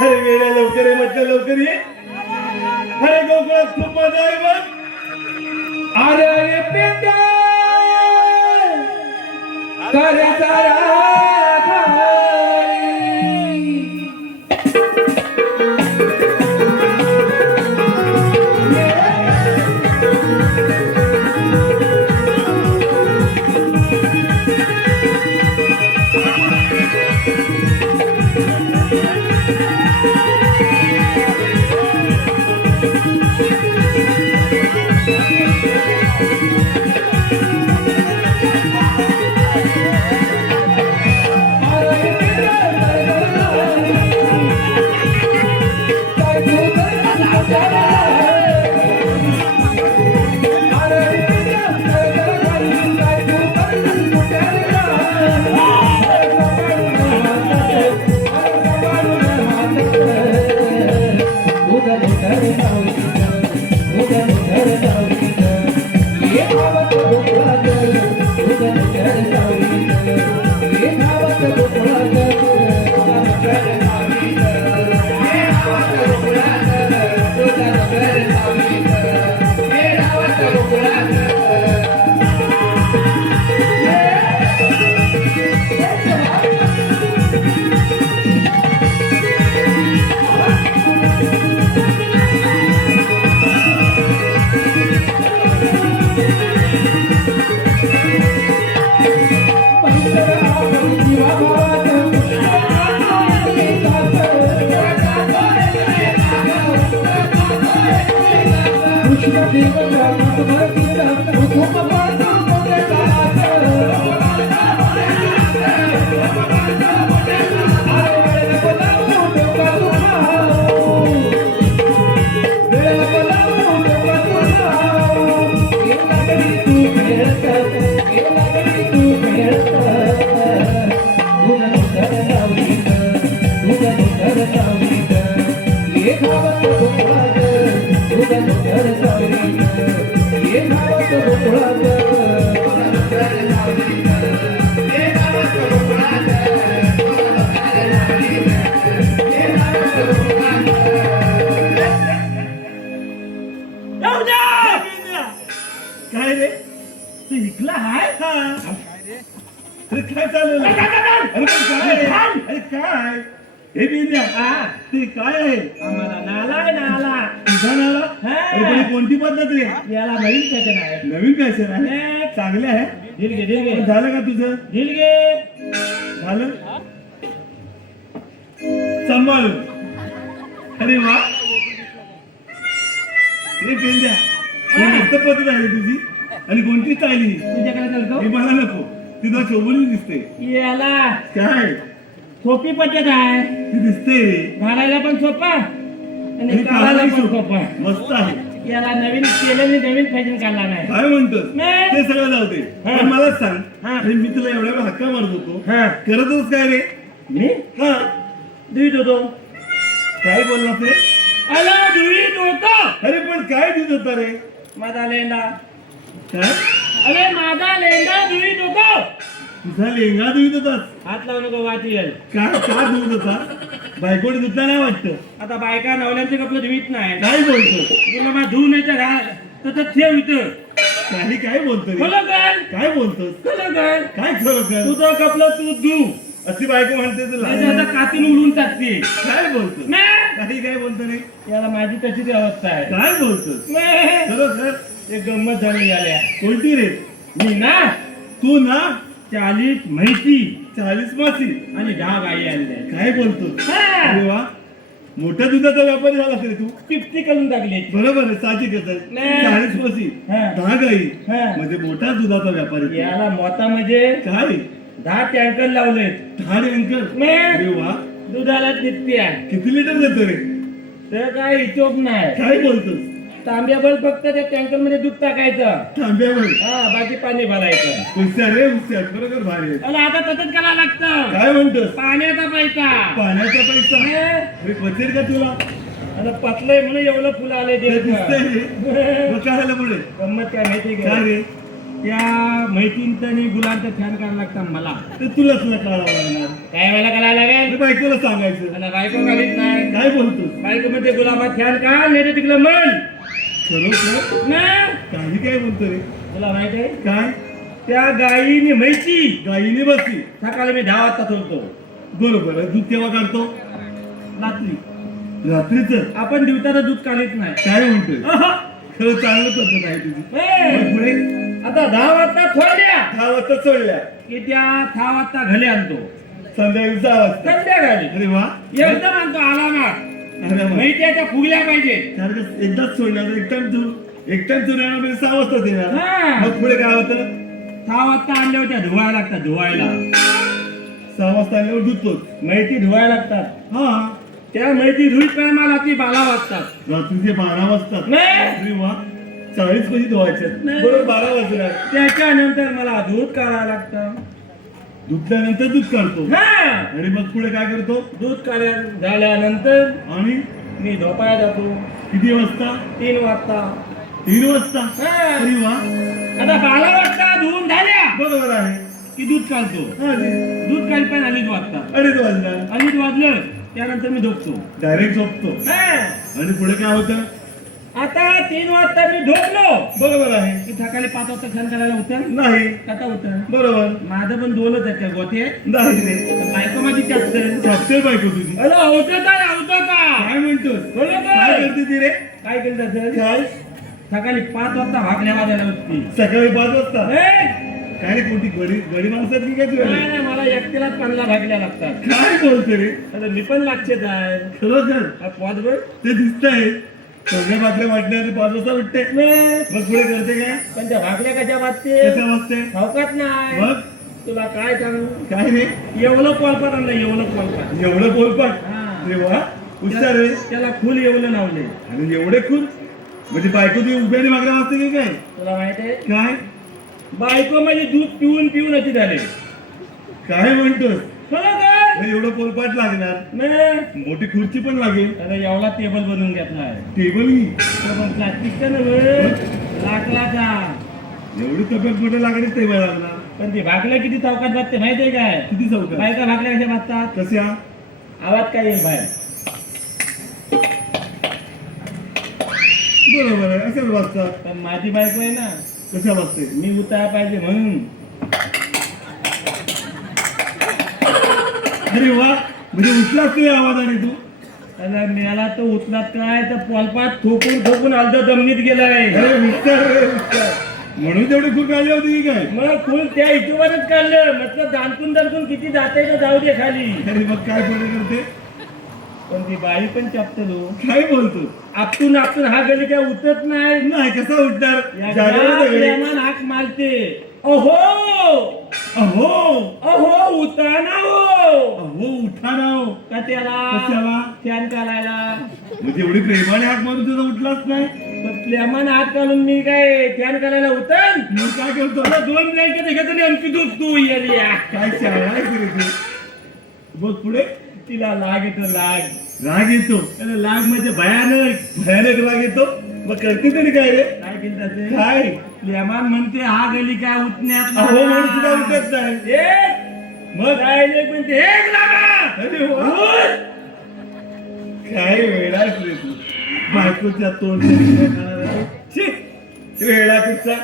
अरे वेड्या लवकर ये म्हटलं लवकर ये. अरे गोकुळात खूप मजा आहे बघ. अरे पेट्या करे जरा काय रे तू इकला हाय का अरे काय चालू अरे पण काय अरे काय हे बिंद्या ते काय आहे आम्हाला नाला तुझा नाला अरे पण ही कोणती पद्धत रे याला नवीन पॅटर्न आहे. नवीन फॅशन आहे चांगले आहे दिल पण झालं का तुझं घे झालं सांभाळ अरे वा हे बिंद्या ही मस्त पद्धत आहे रे तुझी आणि कोणती स्टाईल ही तुझ्याकडे चालतो हे मला नको ती तुला शोभून दिसते याला काय सोपी पद्धत आहे. ती दिसते घालायला पण सोपा आणि आणि काढायला काढायला पण सोपं. सोपा. मस्त आहे याला नवीन केल्याने नवीन फॅशन काढला नाही. काय म्हणतोस नाही. ते सगळं जाऊ दे हा. पण मला सांग हा. अरे मी तुला एवढ्या वेळ हक्का मारत होतो हा. करत होतोस काय रे मी हा दुईत होतो. काय बोलला ते अला दुईत होतो. अरे पण काय देत होता रे माझा लेंडा काय अरे माझा लेंडा दुईत होतो. तुझा लेंगा धुत होतास हात लावू नको वाटेल. काय का धुत होता बायकोने धुतला नाही वाटतं आता बायका नवऱ्यांचे कपडे धुवीत नाही. काय बोलतो तुला मग धुवून येतं घाल तर ठेव इथं. काही काय बोलतो रे खरं कर काय बोलतोस खरं कर. काय खरं कर तुझं कपलं तू धु. अशी बायको म्हणते तुला नाहीतर आता कातीन उडून टाकते. काय बोलतो नाही. काही काय बोलतो रे याला माझी तशीच अवस्था आहे. काय बोलतोस नाही. खरं एक गंमत झाली आल्या. कोणती रे मी ना तू ना 40 म्हैती 40 मासी आणि 10 गाई आणल्या. काय बोलतोस हा. अरे वा मोठ्या दुधाचा व्यापारी झाला रे तू 50 करून टाकले. बरोबर आहे साहजिकच आहे नाही. 40 म्हशी हा. 10 गाई हा. म्हणजे मोठा दुधाचा व्यापारी तू. याला मोता म्हणजे काय 10 टँकर लावलेत. 10 एंकर नाही. अरे वा दुधाला निघते आहे. किती लिटर देतो रे तर काय हिशोब नाही. काय बोलतोस तांब्याभर फक्त त्या टँकर मध्ये दूध टाकायचं. थांब्यावर हा बाकी पाणी भरायचं. हुशार रे हुशार खरोखर भारी आहे आणि आता तसंच करायला लागतं. काय म्हणतोस पाण्याचा पैसा. पाण्याचा पैसा हे? अरे पचेल का तुला आता पतलंय म्हणून एवढं फुलं आले ते दिसतंय ते. रे मग काय झालं पुढे गंमत काय माहिती काय का? रे त्या मैत्रींचं आणि गुलाबचं छान करायला लागतं मला. ते तुलाच तुला कळावं लागणार काय वेळेला करायला अरे लागेल. बायकोला सांगायचं आणि बायको काढीत नाही. काय बोलतोस बायको मध्ये गुलाबात छान का नाही तर तिकडं मन खरोखर ना. काही काय बोलतो रे तुला माहित आहे काय त्या गायीने म्हैसी गाईने बसली सकाळी मी 10 वाजता सोडतो. बरोबर आहे दूध केव्हा काढतो रात्री रात्रीच आपण दिवसाला दूध काढीत नाही. काय म्हणतोय अहं. खरं चांगलं पद्धत आहे तुझी ए, मग पुढे आता 10 वाजता थोड्या 10 वाजता सोडल्या की त्या 6 वाजता घरी आणतो. संध्याकाळी 6 वाजता संध्याकाळी अरे वा एकदम आणतो आलामा. अरे वा. मैत्याच्या फुगल्या पाहिजे. सारखं एकदाच सोडणार एक टाइम तू येणार 6 वाजता येणार हा. मग पुढे काय होतं 6 वाजता आणल्या होत्या धुवायला लागतात. धुवायला 6 वाजता आल्यावर धुतोच मैती धुवायला लागतात. हा त्या मैती धुईत टायमाला ती 12 वाजतात. रात्रीचे 12 वाजतात नाही. अरे वा 40 कधी धुवायचे नाही. बरोबर 12 वाजणार त्याच्यानंतर मला दूध काढायला लागतं. धुतल्यानंतर दूध काढतो हा. आणि मग पुढे काय करतो दूध काढ्या झाल्यानंतर आणि मी झोपायला जातो. किती वाजता 3 वाजता. 3 वाजता हा. अरे वा आता 12 वाजता धुवून झाल्या बरोबर आहे की दूध काढतो. अरे दूध काढ पण 2:30 वाजता. 2:30 वाजणार 2:30 वाजलं त्यानंतर मी झोपतो. डायरेक्ट झोपतो हा. आणि पुढे काय होतं आता 3 वाजता मी झोपलो बरोबर आहे की सकाळी 5 वाजता छान करायला उतर. नाही आता उतर. बरोबर माझं पण 2च आहेत त्या गोते. नाही रे बायको माझी चापते. सापते बायको तुझी अरे होतं काय म्हणतोस बरोबर. काय करते ती रे काय केलं असेल काय सकाळी 5 वाजता भाकल्या वाजायला उठती. सकाळी 5 वाजता ए, काय रे कोणती गडी गडी माणसात की काय तुला नाही, नाही, मला एकट्यालाच 15 भाकल्या लागतात. काय बोलतो रे आता मी पण लागते काय खरोखर पोट बघ. ते दिसतंय सगळे बाटल्या वाटण्याचे 5 वाजता उठते मग पुढे करते काय पण त्या भाकऱ्या कशा वाजते कसं वाजते खावकात नाही मग तुला काय सांगू काय रे एवढं पोलपाट आणलं एवढं पोलपाट एवढं बोलपाट हा. रे वा हुशार रे त्याला फुल एवढं लावले आणि एवढे खूप म्हणजे बायको ती उभ्याने मागण्या वाजते की काय तुला माहित आहे काय बायको माझी दूध पिऊन पिऊन अशी झाले काय म्हणतोस खरं मग एवढं पोलपाट लागणार नाही मोठी खुर्ची पण लागेल अरे एवढा टेबल बनवून घेतलाय टेबल पण प्लास्टिकचा नव्हे लाकडाचा एवढी तब्येत मोठं लागली टेबल लागणार पण ती भाकऱ्या किती चौकात वाजते माहितीये काय किती चौकात बायका भाकऱ्या कशा वाजतात कशा आवाज काय येईल बाहेर बरोबर आहे असंच वाजतात पण माझी बायको आहे ना कशा वाजते मी उतारा पाहिजे म्हणून अरे वा म्हणजे उठलाच ते आवाजाने तू त्याला मेला तो उचलात काय तर पोलपात थोकून थोकून अर्ध जमिनीत गेलाय अरे विचार रे विचार म्हणून तेवढी खूप काढली होती की काय मग फुल त्या हिशोबानेच काढलं म्हटलं दांतून दांतून किती जाते तर जाऊ दे खाली अरे मग काय पुढे करते पण ती बाई पण चपतलो काय बोलतो आपटून आपटून हा गली काय उतरत नाही नाही कसा उठणार या जागेवर गावात सगळे. प्रेमान हाक मारते अहो अहो अहो उताना हो अहो उठा ना हो. का त्याला कशाला? फॅन काढायला म्हणजे एवढी प्रेमाने हाक मारून तुझा उठलाच नाही पण प्रेमान हात घालून मी काय फॅन काढायला उतर मग काय करतो आता 2 ब्लँकेट घेतो आणि आणखी दूध तू येली काय शाळा आहे की रे तू बघ पुढे तिला लाग येतो लाग राग येतो अरे लाग म्हणजे भयानक भयानक राग येतो मग करते तरी काय रे काय केलं ते काय प्रेमान म्हणते हा गली काय उठण्यात अहो म्हणून सुद्धा उठत नाही मग डायलेक्ट म्हणते एक लागा अरे वा. काय वेळा आहेस रे तू बायकोच्या तोंड वेळा कुठचा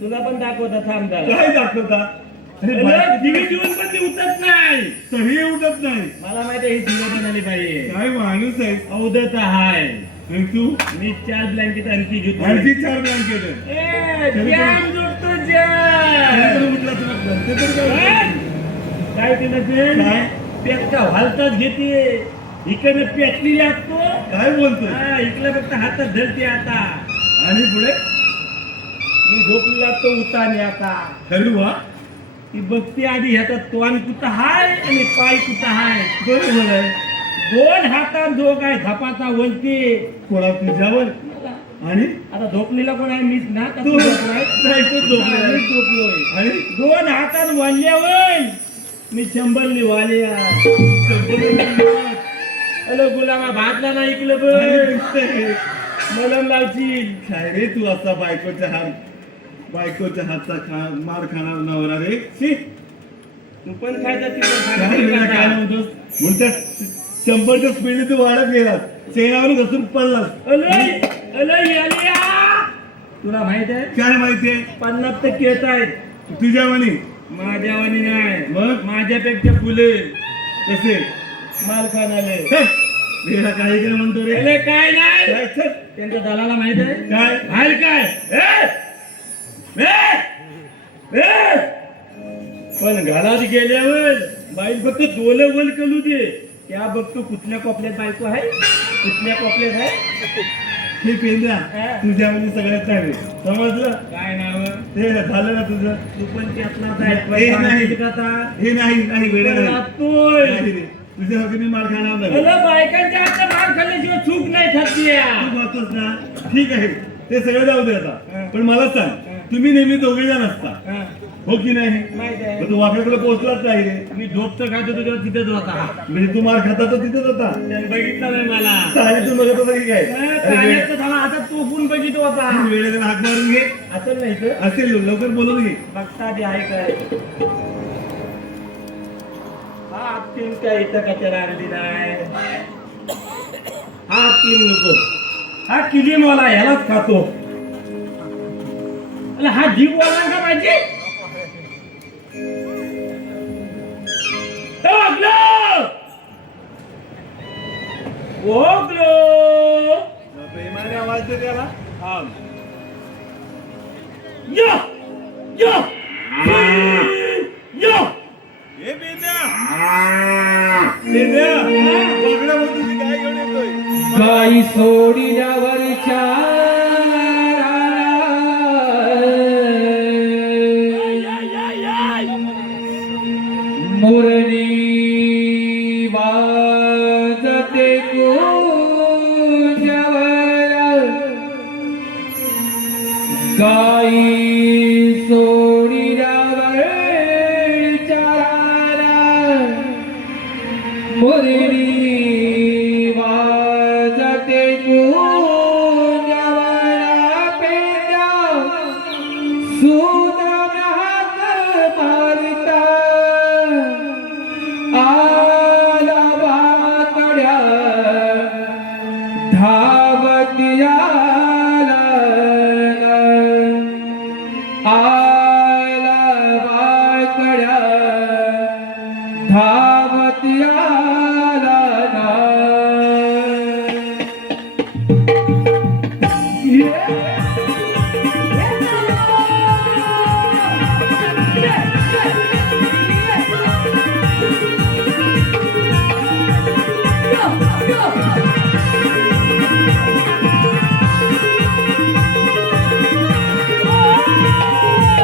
तुला पण दाखवता थांब काय दाखवता अरे बायको दिवी देऊन पण ती उठत नाही तरी उठत नाही मला माहिती ही दिवी झाली पाहिजे काय माणूस आहे अवधत हाय आणि तू मी 4 ब्लँकेट आणखी घेतो आणखी 4 ब्लँकेट आहे जॅम जोडतो जॅम उठला तुला करते तर काय काय केलं ते काय? पेटका व्हालताच घेते इकडे पेटली लागतो काय बोलतोय हा इकडे फक्त हातात धरते आता आणि पुढे मी झोपली लागतो उताने आता अरे वा ती बघते आधी ह्याचा तोंड कुठं हाय आणि पाय कुठं हाय बरोबर आहे 2 हातात जो काय झपाचा वलते कोणा तुझ्यावर आणि आता झोपलेला कोण आहे मीच ना का तू तू झोपलाय? नाही, तू झोपलाय. हा, मीच झोपलोय आणि 2 हातात वाल्यावर मी चंबलनी वाल्या हॅलो गुलामा भातला नाही ऐकलं अरे बघ दिसतंय. मलम लावची काय रे तू असा बायकोच्या हातचा मार खाणार नवरा रे शी, तू पण खायचा काय वेळा काय नव्हतंस म्हणून त्या 100च्या स्पीडने तू वाढत गेलास चेनावर घसरून पडलास तुला माहित आहे काय माहितीये 50% येत आहेत तुझ्या म्हणी माझ्या वाणी नाही मग? माझ्यापेक्षा फुले कसे माल खाणाले वेळा काही केलं म्हणतो रे अरे काय नाही काय छे? त्यांच्या दलाला माहित आहे काय बाहेर काय पण घरात गेल्यावर बाई फक्त वल कलू दे त्या बघतो कुठल्या कोपऱ्यात बायको आहे कुठल्या कोपऱ्यात आहे हे पेंद्या हा. तुझ्या म्हणजे सगळ्यात चांगले समजलं काय नाव ते झालं ना तुझं तू पण त्यातलाच हे आहे नाही. का आता? हे नाही वेळ नाही राहतोय. नाही रे. तुझ्यासारखं मी मार खाणार नाही अरे बायकांच्या हातात मार खाल्ल्याशिवाय चूक नाही खाती तू म्हणतोस ना ठीक आहे ते सगळं जाऊ दे आता हा. पण मला सांग तुम्ही नेहमी दोघे जण असता हो की नाही माहित आहे मग तू वाकड्याकडे पोहोचलाच नाही रे मी झोपचं खातो तुझ्यावर तिथेच होता म्हणजे तू मार खाता तर तिथेच होता त्याने बघितलं नाही मला आणि तू बघत होता की काय अरे पाण्याचं थांबा आता तो पण बघित होता वेळेला हाक मारून घे असं नाही तर असेल लवकर बोलून घे बघता आधी आहे काय हा तीन काय इथं कशाला आणली नाही हा तीन नको हा किलीमवाला ह्यालाच खातो अरे हा जीववाला का पाहिजे प्रेमाने आवाज दे त्याला यो यो यो हे पेंद्या पेंद्या वाकड्या बोलतो काय घेऊन येतोय गाई गाई सोडिल्यावरच्या मुरली वाजते कुंजवर गाई सोडिल्यावरच्या मुरली वाजते कुंजवरा पेंड्या सुदाम्या हात मारता आला वाकड्या धावत आला आला वाकड्या धावत आला ना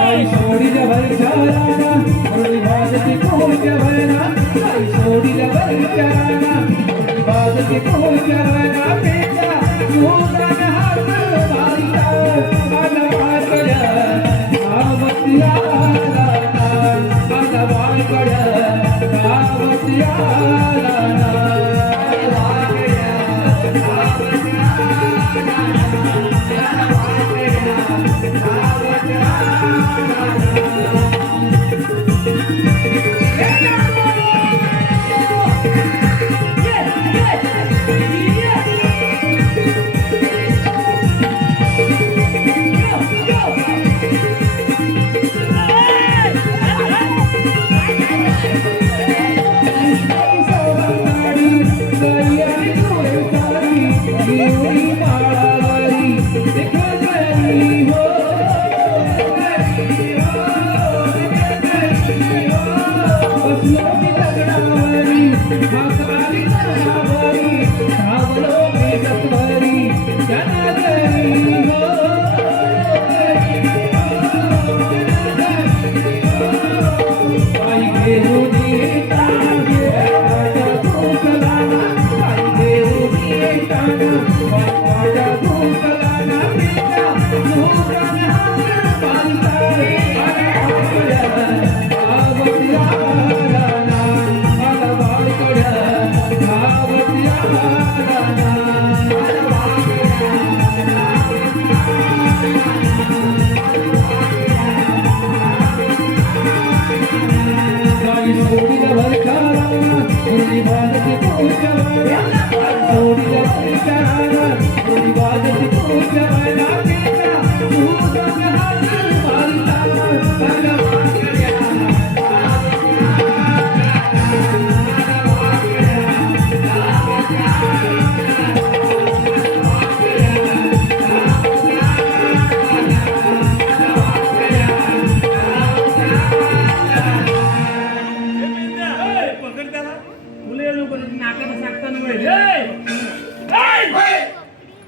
आई सोडील्या वरच्याना मुरली वाजते कुंजवरा आई सोडील्या वरच्याना मुरली वाजते कुंजवरा पेंड्या सुदाम्या हात मारिता आला वाकड्या धावत आला ना आला वाकड्या धावत आला ना वाकड्या धावत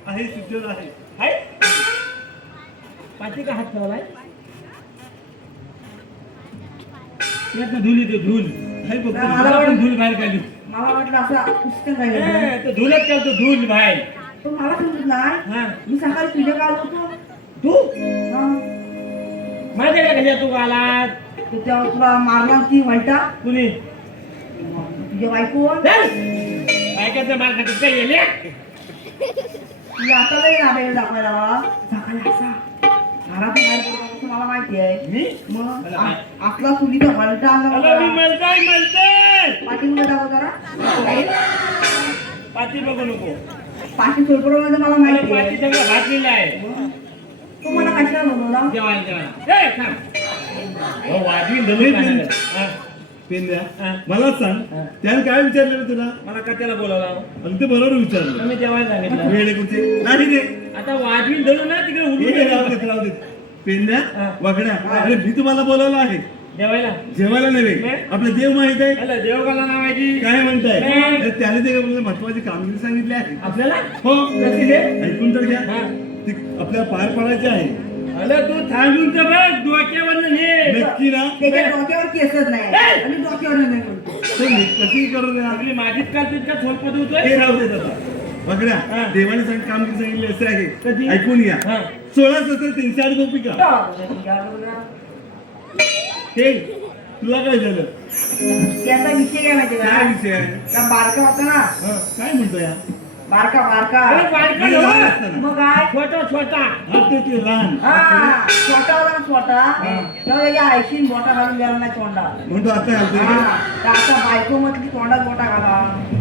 आहे सुजल आहे पाठी का हात ठेवलाय यातनं धूल येते धूल आहे बघ मला पण धूल बाहेर काढली मला वाटलं असं पुस्तक आहे तो धूलच करतो धूल बाहेर तो मला समजत नाही हा मी सकाळी तुझ्या काल होतो तू हा. माहिती का कशा तू आला तर तेव्हा तुला मारला ती वलटा कुणी तुझ्या बायको ऐकायचं मार खातात काय येले ती आता नाही नाटक दाखवायला मला सकाळी असा घरात बाहेर पडला असं मला माहिती आहे मी मग आपला चुलीचा वलटा अगं मी आणला म्हणताय पाठीमध्ये दाखव जरा पाठी बघू नको पाठी सोडपडवलं मला मला माहिती पाठी आहे सगळं घातलेलं आहे तो मला कशाला बनवला जेवायला जेवायला ए थांब हो वाजवी दलून काढायला. हा. पेंद्या हा. मला सांग त्याने काय विचारलं तुला मला का त्याला बोलावला आणि ते बरोबर विचारलं तुम्ही जेवायला सांगितलं वेळे कुठे नाही रे आता वाजवी दलून ना तिकडे हे उडून राहू देत राहू देत पेंद्या हा. वाकड्या अरे मी तुम्हाला बोलवलं आहे जेवायला नव्हे आपलं देव माहित आहे देवकाला नावाची काय म्हणताय नाही. तर त्याने ते आपल्याला महत्वाची कामगिरी सांगितली आहे आपल्याला हो कशी रे? ऐकून तर घ्या हा. ती आपल्याला पार पाडायची आहे अरे तू थांबून तर बघ डोक्यावर नक्की ना त्याच्या डोक्यावर केसच नाही आणि डोक्यावर नाही म्हणतो तर मी कशी करू दे आपली माझीच का तुझ्या झोलपत होतोय हे राहू देत आता बघड्या हा. देवाने कामगिरी सांगितली असं आहे कधी? ऐकून घ्या हा. 16 सत्र 308 गोपिका हे तुला काय झालं त्याचा विषय काय माहिती काय का विषय आहे त्या बारका होता ना हा, काय म्हणतो या बारका अरे बारका म्हणजे लहान नव्हं. असताना. मग काय छोटा हा ते लहान हा छोटा होता ना छोटा तेव्हा त्याच्या आईशी बोटा घालून द्यायला नाही तोंडा म्हणतो आता घालतोय का? हा तर आता बायको म्हटली तोंडात बोटा घाला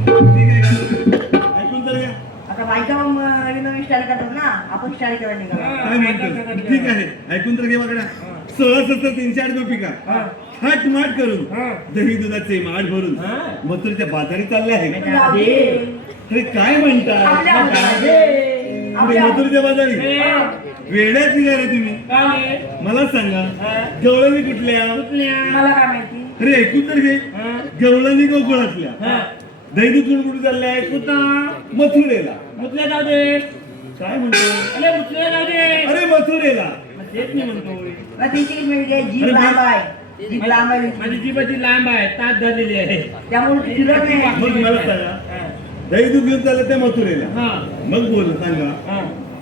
ठीक आहे का? ऐकून तर घ्या आता बायका मग नवीन नवीन स्टाईल करतात ना आपण स्टाईल करायला निघाला काय म्हणतो ठीक आहे ऐकून तर घे बघड्या 16 सत्र 308 गोपिका हट माट करून दही दुधाचे माठ भरून मथुरेच्या बाजारी चालले आहे जाऊ दे. अरे काय म्हणता आपल्या पुढे आपल्या मथुरेच्या बाजारी वेड्यात निघाले तुम्ही मला सांगा गवळणी कुठल्या मला काय माहिती अरे ऐकून तर घे गवळणी गोकुळातल्या दही दूध कुठे चालले आहे मथुरेला मुतल्या जाऊ दे काय म्हणतो अरे मुतल्या जाऊ दे अरे मथुरेला तेच नाही म्हणतो मग तिची म्हणजे जीभ लांब आहे जीभ लांब आहे माझी जीवाची लांब आहे ताट झालेली आहे त्यामुळे ती फिरत नाही मग मला सांगा दही दूध घेऊन चाललं त्या मथुरेला हा मग बोल सांगा हा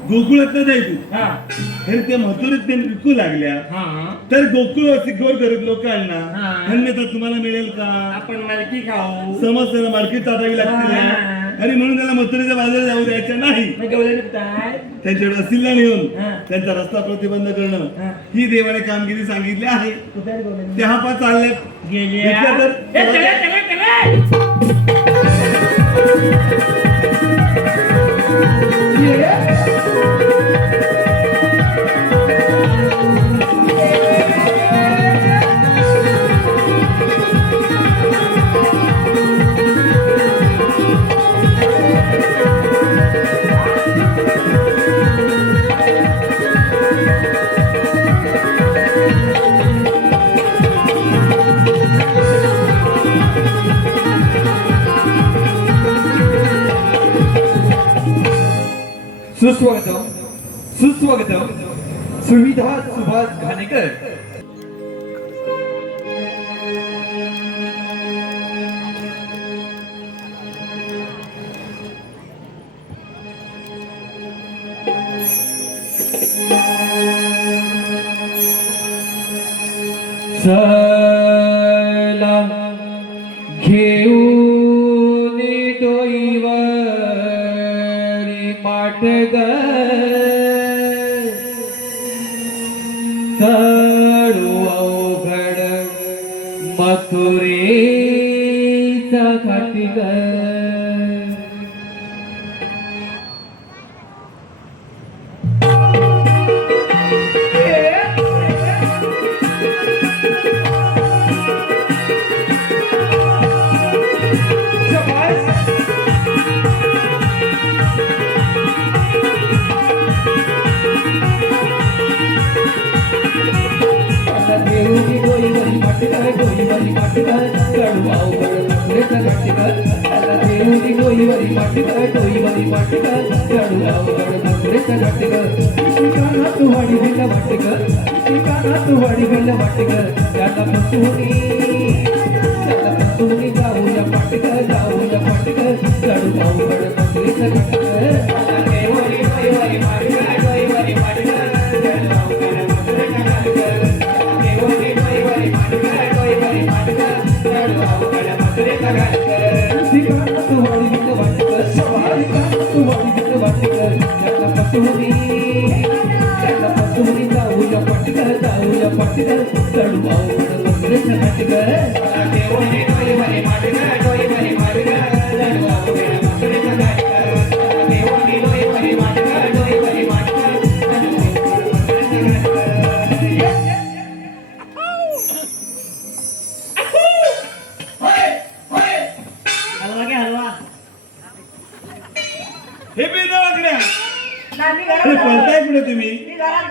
गोकुळातलं दही दूध हा हे त्या मथुरेत ते विकू लागल्या हा तर गोकुळवासी गोर गरीब लोकांना हा. धन्यता तुम्हाला मिळेल का आपण मालकी खाऊ समजताना मार्केट टाकावी लागते हा. आणि म्हणून त्याला मथुरेच्या बाजारात जाऊ द्यायच्या नाही मग गवळणी काय त्यांच्याकडे असिलला नेऊन हा. त्यांचा रस्ता प्रतिबंध करणं हा. ही देवाने कामगिरी सांगितली आहे कुठे रे गवळणी? त्या पा चालल्या गेली घेतल्या तर सुस्वागतम सुस्वागतम सुविधा सुभाष घाणेकर चला घेऊन डोईवरी माटग चढू अवघड मथुरेचा घाटिग देऊनी डोईवरी माटग डोईवरी माटग चढू अवघड मथुरेचा घाटिग देऊनी डोईवरी माटग डोईवरी माटग चढू अवघड मथुरेचा घाटिग ठिकाणा तू वाडी बेल वाटिग ठिकाणा तू वाडी बेल वाटिग त्याला पसुनी जाऊया पाटिग चढू अवघड मथुरेचा घाटिग देऊनी डोईवरी माटग डोईवरी माटग चढू अवघड मथुरेचा घाटिग हलवा घे हलवा हे बी दवाखान्या नाही, मी अरे घरात पळताय कुठे तुम्ही मी घरात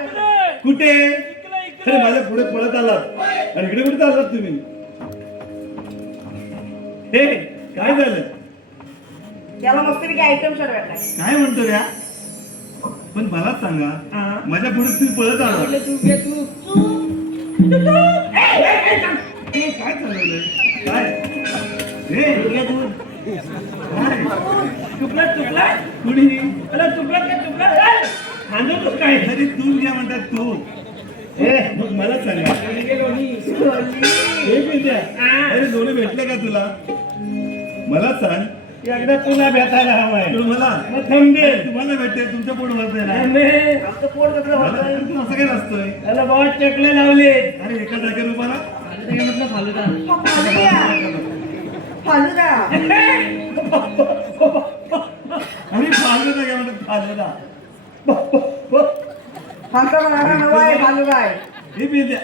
कुठे अरे माझ्या पुढे पळत आलात आणि इकडे कुठे चाललात तुम्ही? हे काय झालं? त्याला मस्तपैकी आयटम शर्ट भेटलाय. काय म्हणतो रे हा? पण मलाच सांगा, हा. माझ्या पुढे तुम्ही पळत आला म्हटलं तू घे तू. काय चालवलंय? काय हे घे तू. काय? कुणी काय तरी तू घ्या म्हणतात तू. मग मला सांगा, हे पिंट्या, अरे लोणी भेटले का तुला? मला सांग. एकदा तुला भेटायला हवाय पण मला मग थांबे तुम्हाला भेटते, तुमच्या पोट भरतंय ना. आमचं पोट कसं मला होतंय? तू असं काय नसतोय. त्याला बाबा चकले लावले. अरे एका जागेवर उभा राहा. फालुदा घे म्हटलं फालुदा. फालुदा. आणि फालुदा घ्या म्हणतात, फालुदा. फालुदा मला नवा आहे फालुदा आहे. हे पिंट्या,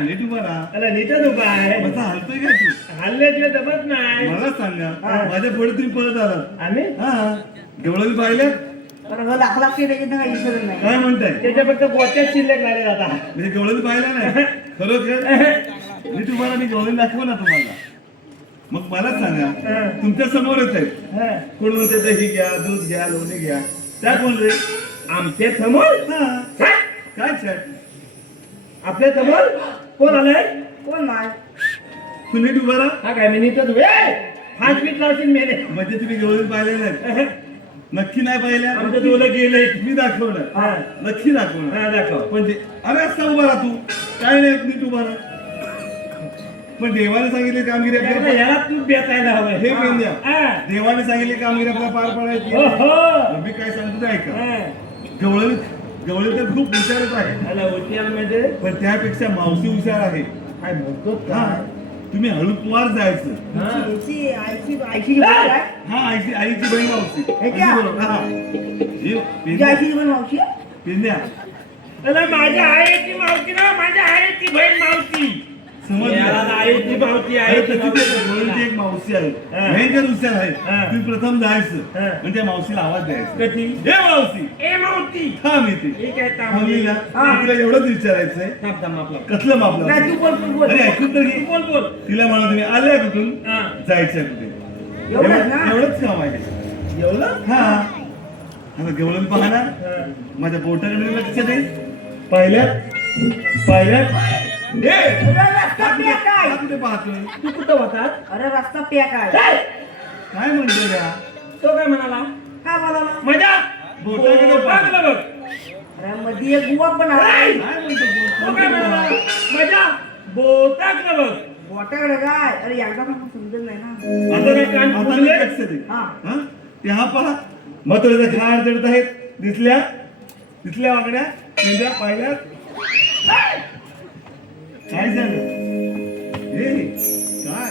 नीट उभा राहा. त्याला नीटच उभा आहे माझा हलतोय काय तू? हल्ल्याशिवाय दमत नाही. मला सांगा, माझ्या पुढे तुम्ही पळत आलात. आम्ही हा गवळणी पाहिल्या? तर हो लाख लाख त्याच्यात काही विसरत नाही. काय म्हणताय? त्याच्या फक्त गोट्यात शिल्लक झाले आता. म्हणजे गवळणी पाहिल्या नाही खरोखर? मी तुम्हाला मी गवळणी दाखव ना तुम्हाला. मग मला सांगा, तुमच्या समोरच आहेत. हा. कोण म्हणते दही घ्या, दूध घ्या, लोणी घ्या. त्या कोण रे? आमच्या समोर हा. काय छाट? आपल्या समोर कोण आलंय? कोण नाही. तू नीट उभा राहा. हा काय मी नीटच उभे. 5 मिनिट लावशील मेले. म्हणजे तुम्ही गवळणी पाहिल्या नाहीत? नक्की नाही पाहिल्या? आमचं डोलं गेलंय. मी दाखवणार. हा. नक्की दाखवणार. हा दाखव. पण अरे असता उभा राहा तू. काय नाही नीट उभा राहा. पण देवाने सांगितले कामगिरी त्याला आपल्याला याला तू बेतायला हवंय. हे पेंद्या. हा. देवाने सांगितले कामगिरी आपल्याला पार पाडायची. ओहो. मी काय सांगतो ते ऐका. हा. गवळणी गवळणी तर खूप हुशारच आहे, त्याला उद्यान म्हणजे पण त्यापेक्षा मावशी हुशार आहे. काय म्हणतो हा. काय? तुम्ही हळूवार जायचं. हा. आईची आईची बोल आहे. हा आईची बहीण मावशी. हे क्या? अगदी बरोबर. हा. हे तुझी पेंद्या, आईची पण मावशी आहे? पेंद्या त्याला माझ्या आईची मावशी ना माझ्या आईची बहीण मावशी. समजलं? याला आईची मावशी अरे आईची तशी ते मावशी. गवळणीची एक मावशी आहे, हा. भयंकर हुशार आहे. हा. तुम्ही प्रथम जायचं हा. आणि त्या मावशीला आवाज द्यायचा. कधी? हे मावशी ए मावशी. थांब इथे. ठीक आहे थांबली ना? हा. तिला एवढंच विचारायचंय, थांब थांब आपला. कसलं मापलं? नाही तू बोल तू बोल. अरे ऐकून तर घे. बोल बोल. तिला म्हणा तुम्ही आल्या कुठून, हा. जायचंय कुठे. एवढंच ना? एवढंच काम आहे. एवढं? हा आता गवळण पाहणार, हा. माझ्या बोटाकडे लक्ष दे. पाहिल्यात ए, अरे रस्ता पॅक आहे. हा कुठे पाहतोय? तू कुठं होता? अरे रस्ता पॅक आहे. काय म्हणतो या तो काय म्हणाला? काय बोलाला? मजा बोटाकडे पाह. बघ बघ. अरे मध्ये एक बुवा पण आहे. काय म्हणतो तो काय म्हणाला? बोट? मजा बोटाकडे बघ. बोटाकडे काय? अरे एकदा पण समजत नाही ना. आता आता मी लक्ष दे. हा. हा? ते हा पहा मथुरेचा खाड जडत आहेत. दिसल्या वागड्या पेंद्या पाहिल्यात. काय झालं? हे काय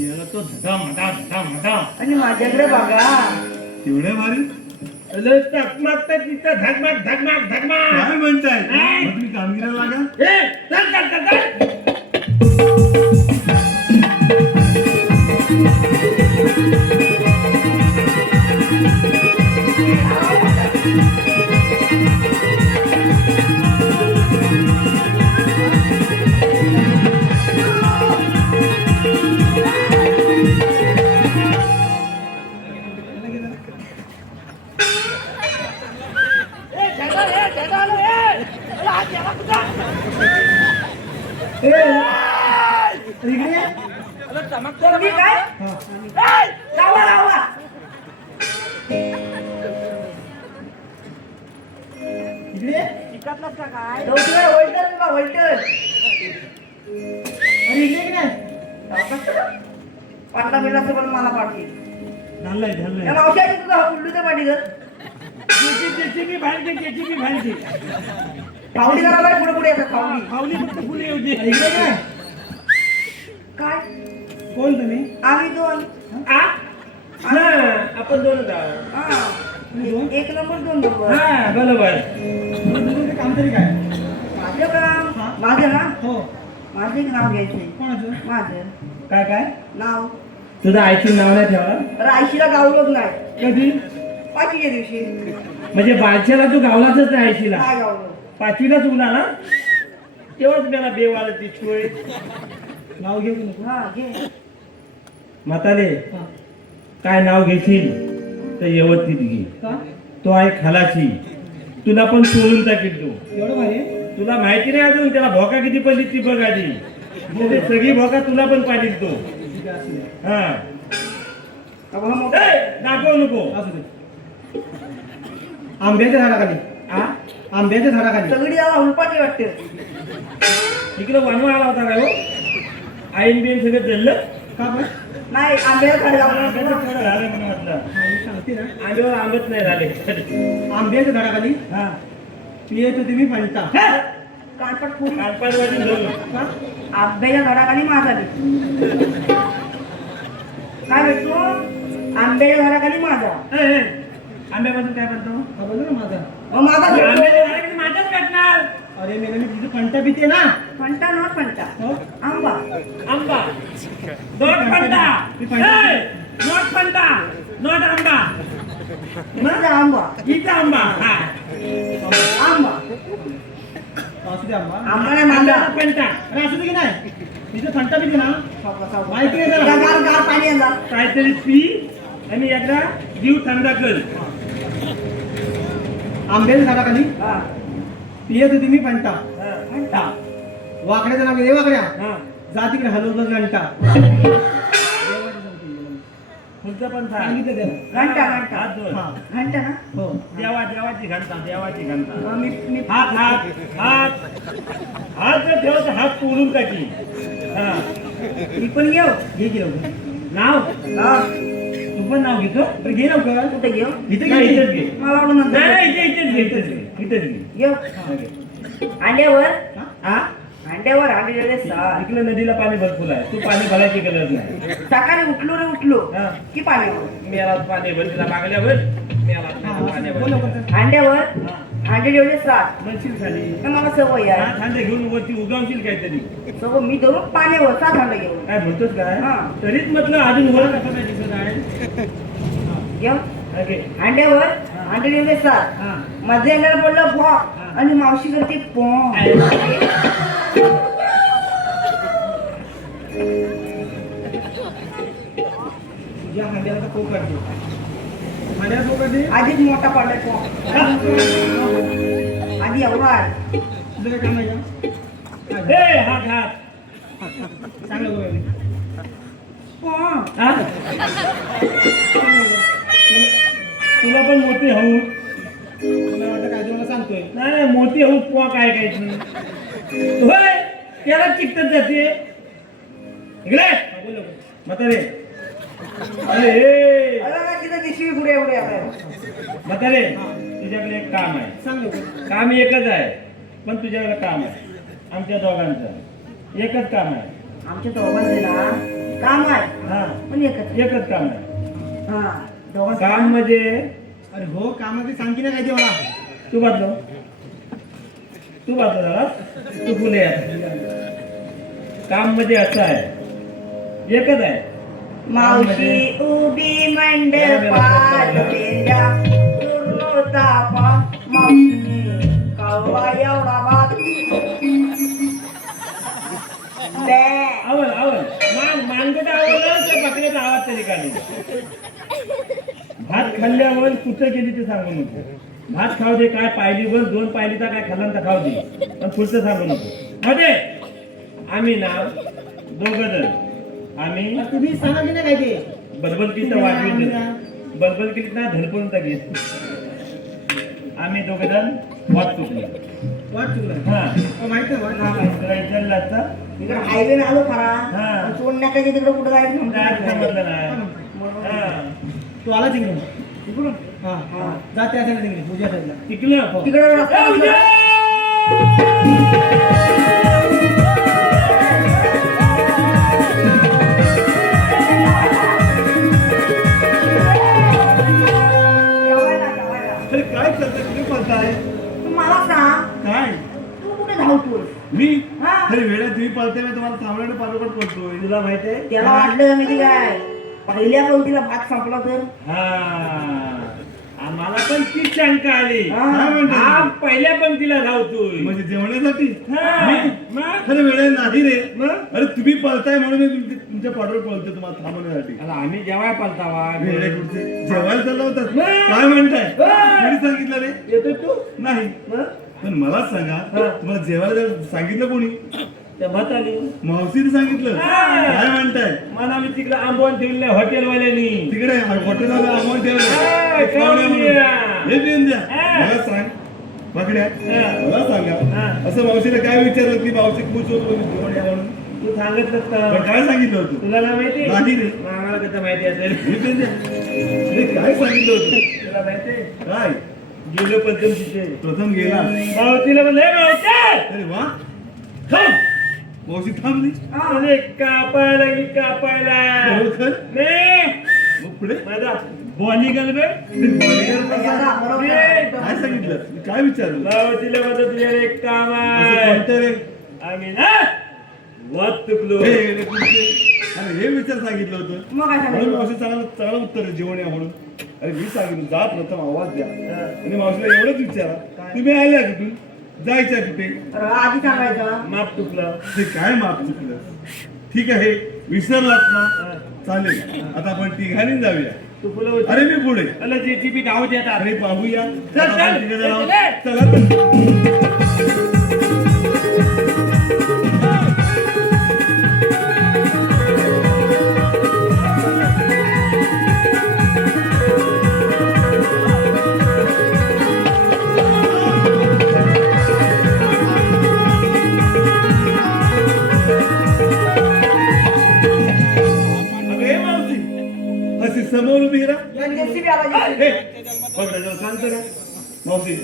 याला तो धडा. आणि माझ्याकडे बघा. एवढ्या भारी चकमक तर तिथं धगमग. काय म्हणताय? मग तुम्ही कामगिरीला लागा. ए, चल. इकडे ये. तुम्ही काय? लावा. इकडे ये. शिकतलास का काय? वैटर का वैटर? अरे इकडे की नाही? पाटला बिलाचं पण मला पाडते. झालंय. या मावशाची तुझा उल्लूचं पाठी कर. त्याची भांडी. फावली करायला पुढे येतात फावली. फावली फक्त फुले होती. इकडे काय? काय? कोण तुम्ही? आम्ही दोन. आपण दोन आहोत. हा. एक नंबर 2 नंबर. हा बरोबर. काम तरी काय? माझं काम माझं ना हो. माझं एक नाव घ्यायचंय. कोणाचं? माझं काय नाव. तुझं आईची नाव नाही ठेवला? तर आईशीला गावलोच नाही. कधी? पाचवीच्या दिवशी म्हणजे बादशाला तू गावलाच नाही आईशीला? काय गावलो? 5वीला चुकला ना? तेव्हाच मला बेवाला दिसतोय. नाव घेऊ नको. हा घे. म्हातारे हा. काय नाव घेशील तर व्यवस्थित घे. का? तो आहे खलाशी, तुला पण सोडून टाकील तो. एवढं भारी? तुला माहिती नाही अजून त्याला भोका किती पडली ती बघ आधी. म्हणजे सगळी भोका तुला पण पाडील तो. ठीक आहे, असू दे. हा अहो, हा मोठा. ए, दाखव नको. असू दे. आंब्याच्या झाडाखाली. हा आंब्याच्या झाडाखाली. सगळी याला उलपाटी वाटते. इकडे वनवा आला होता काय हो? आईन बिन सगळं जल्लं. का बरं? नाही आंब्याला झाड लावलं आंब्याचं नसतं. थोडं झालं म्हणून म्हटलं. हा, मी सांगते ना. आंब्यावर आंबत नाही झाले. आंब्याच्या झाडाखाली हा पियत होती मी फंटा. कानपट पुरी. कानपाडवाडी धरून. का? आंब्याच्या झाडाखाली माझा बी. काय भेटतो? आंब्याच्या झाडाखाली माझा. ए, ए, आंब्यापासून काय करतो? हा, बोललो ना माझा. मग माझा भेटतो. आंब्याच्या झाडाखाली माझ्याच भेटणार. अरे मेला मी तिथे फंटा पिते ना. Fanta not Fanta. हो? आंबा. आंबा not Fanta. Me Fanta. A, not Fanta not आंबा. माझा आंबा. इथं आंबा. हा. आंबा. असू दे आंबा. आंबा नाही माझा. आंब्याचा फंटा. अरे असू दे की नाही. तिथे फंटा पिते ना. माहिती आहे गार जरा. गार गार पाणी आणला. काहीतरी पी आणि एकदा जीव थंडा कर. आंब्याच्या झाडाखाली हा. पियत होती मी फंटा. हा. फंटा. वाकड्याचं नाव घे वाकड्या. हा. जा तिकडे हलवलं घंटा. पुढचं पण सांग. सांगितलं त्याला. घंटा घंटा. हात जोड. हा. घंटा ना. हो. देवाची घंटा देवाची घंटा. मी हात हात हात हात जर ठेवत हात तोडून टाकी. हा. मी पण घेऊ. घे की लवकर. नाव हा. तू पण नाव घेतो. बरं घे लवकर. कुठे घेऊ? इथे नाही, घे. इथेच घे. मला वाटलं नंतर. नाही नाही, इथेच घे इथेच घे इथेच घे. घेऊ. अंड्यावर हा अंड्यावर आलेले साल. इकडे नदीला पाणी भरपूर आहे. तू पाणी भरायची गरज नाही. सकाळी उठलो रे उठलो हा. की पाणी आलं. मेला पाणी भर तिला मागल्यावर मेला पाणी बोल भर. लवकर. अंड्यावर हा. अंडे जेवढे सात. म्हणशील खाली. तर मला सवय आहे. खांदे घेऊन वरती उगावशील काहीतरी. सवय मी धरून पाण्यावर सात अंडे घेऊन काय म्हणतोस काय हा. तरीच म्हटलं अजून वर कसं नाही दिसत आहे. घेऊ. ओके. अंड्यावर अंडे जेवढे सात. हा. माझ्या अंड्याला पडलं भॉ आणि मावशी करते पॉ. तुझ्या हांड्याला तर खूप काढते. हांड्याला खूप काढते. आधीच मोठा पडलाय पॉ. आधी एवढा आहे. तुझं काय काम आहे का? ए, हात हात. सांग लवकर. पॉ. हा? तुला पण मोठी हऊ. मला वाटतं काय ते मला सांगतोय. नाही नाही, मोठी हऊ पुवा काय काय ती. होय त्याला चिकटत जाते. इकडे हा, बोल लवकर. म्हातारे. अरे ए, अरे ना तिथं दिसवी पुढे एवढे आहे. म्हातारे तुझ्याकडे एक काम आहे. सांग लवकर. काम एकच आहे पण तुझ्याकडे काम आहे. आमच्या दोघांचं एकच काम आहे. आमच्या दोघांचे ना काम आहे हा पण एकच. एकच काम आहे. हा दोघांचं काम म्हणजे अरे हो कामाची सांग की नाही काय ते मला. तू बांधलो झाला तू फुले. काम म्हणजे असं आहे एकच आहे. मावशी उभी मंडपात पेंड्या पूर्ण तापा मावशी कावळा एवढा भात बे. आवड मानगट आवडलं तर बकऱ्याचा आवाज तरी काढली. भात खाल्ल्यावर कुठं गेली ते सांगू नको. भात खाऊ दे काय पाहिली वर 2 पाहिली तर काय खाल्लं तर खाऊ दे पण पुढचं सांगू नको. हो दे आम्ही ना दोघं जण आम्ही तुम्ही सांगा की नाही काय ते. बलबल किती वाजवी बलबल किती ना धडपडून टाकेल. आम्ही दोघं जण वाट चुकली. वाट चुकलं. हा माहित नाही वाट. तुला विचारलं असतं इकडे हायवे आलो हा. खरा सोडण्याकडे तिकडे कुठं काय जायचं समजलं नाही. हा. तू आला तिकडे. तिकडून हा हा. जा त्या साईडला तिकडे पूजा साईडला. टिकलं तिकडे रस्ता ए, उद्या! जेवायला. अरे काय करताय तुम्ही बोलताय तू मला सांग काय तू कुठे धावतोय? मी हा. अरे वेळा तुम्ही पळते मी तुम्हाला थांबल्याने पाठोपाठ पळतोय. तुला माहिती आहे त्याला वाटलं का माहिती काय पहिल्या पंक्तीला भात संपला तर हा आम्हाला पण तीच शंका आली. काय म्हणते? हा पहिल्या पंक्तीला धावतोय. म्हणजे जेवण्यासाठी हा, मग? खरं वेळ नाही रे. मग? अरे तुम्ही पळताय म्हणून मी तुमच्या पाठवर पळतो तुम्हाला थांबवण्यासाठी. अला, आम्ही जेवाय पालतावा. वेडे कुठचे? जेवायला चालला होतात काय म्हणताय? कोणी सांगितलं रे? येतो तू नाही मग? पण मला सांगा तुम्हाला जेवायला सांगितलं कोणी? त्या भात आली मावशीने सांगितलं काय म्हणताय? मला मी तिकडे आंबवून ठेवले हॉटेलवाल्यांनी. तिकडे हॉटेलला अमाऊंट हा, ठेवलं खाऊन या. हे पिऊन द्या. हा. मला सांग पकड्या हा. मला सांगा हा. असं मावशीने काय विचारलं की मावशी खुश होतो जेवण या म्हणून तू सांगितलं पण तर काय सांगितलं होतं? तुला नाही माहिती? नाही रे. मग आम्हाला कसं माहिती असेल? हे पिऊन द्या. हे काय सांगितलं होतं? तुला माहिती? काय गेलो पंचम तिथे प्रथम गेला मावतीला म्हणले मावते अरे वा थांब. मावशी थांबली अरे कापायला की कापायला खरोखर नाही मग पुढे माझा बॉली गल बे याला बरोबर आहे. काय सांगितलं काय विचारलं मावतीला म्हणतो तुझ्या एक काम असं आहे कोणतं रे? आम्ही ना वाद तुकलो हे रे तुमचे. अरे हे विचार सांगितलं होतं मग काय म्हणून सांगितलं? मावशी चांगलं उत्तर आहे जेवण या म्हणून. अरे मी सांगितलं जा प्रथम आवाज द्या आणि मावशीला एवढंच विचारा तुम्ही आल्या कुठून जायच्या कुठे अरे आधी सांगायचं. माप तुकलं ते काय माप चुकलं ठीक आहे विसरलात ना चालेल आता आपण तिघांनी जाऊया तुकलो होतं. अरे मी पुढे अला JCB धाव देतात अरे पाहूया चल, आता आपण चल. तिघं जाऊ. चल. चला तर. अगं हे मावशी अशी समोर उभी राहा JCB आला JCB. हे, बघ ना, जरा शांत राहा. मावशी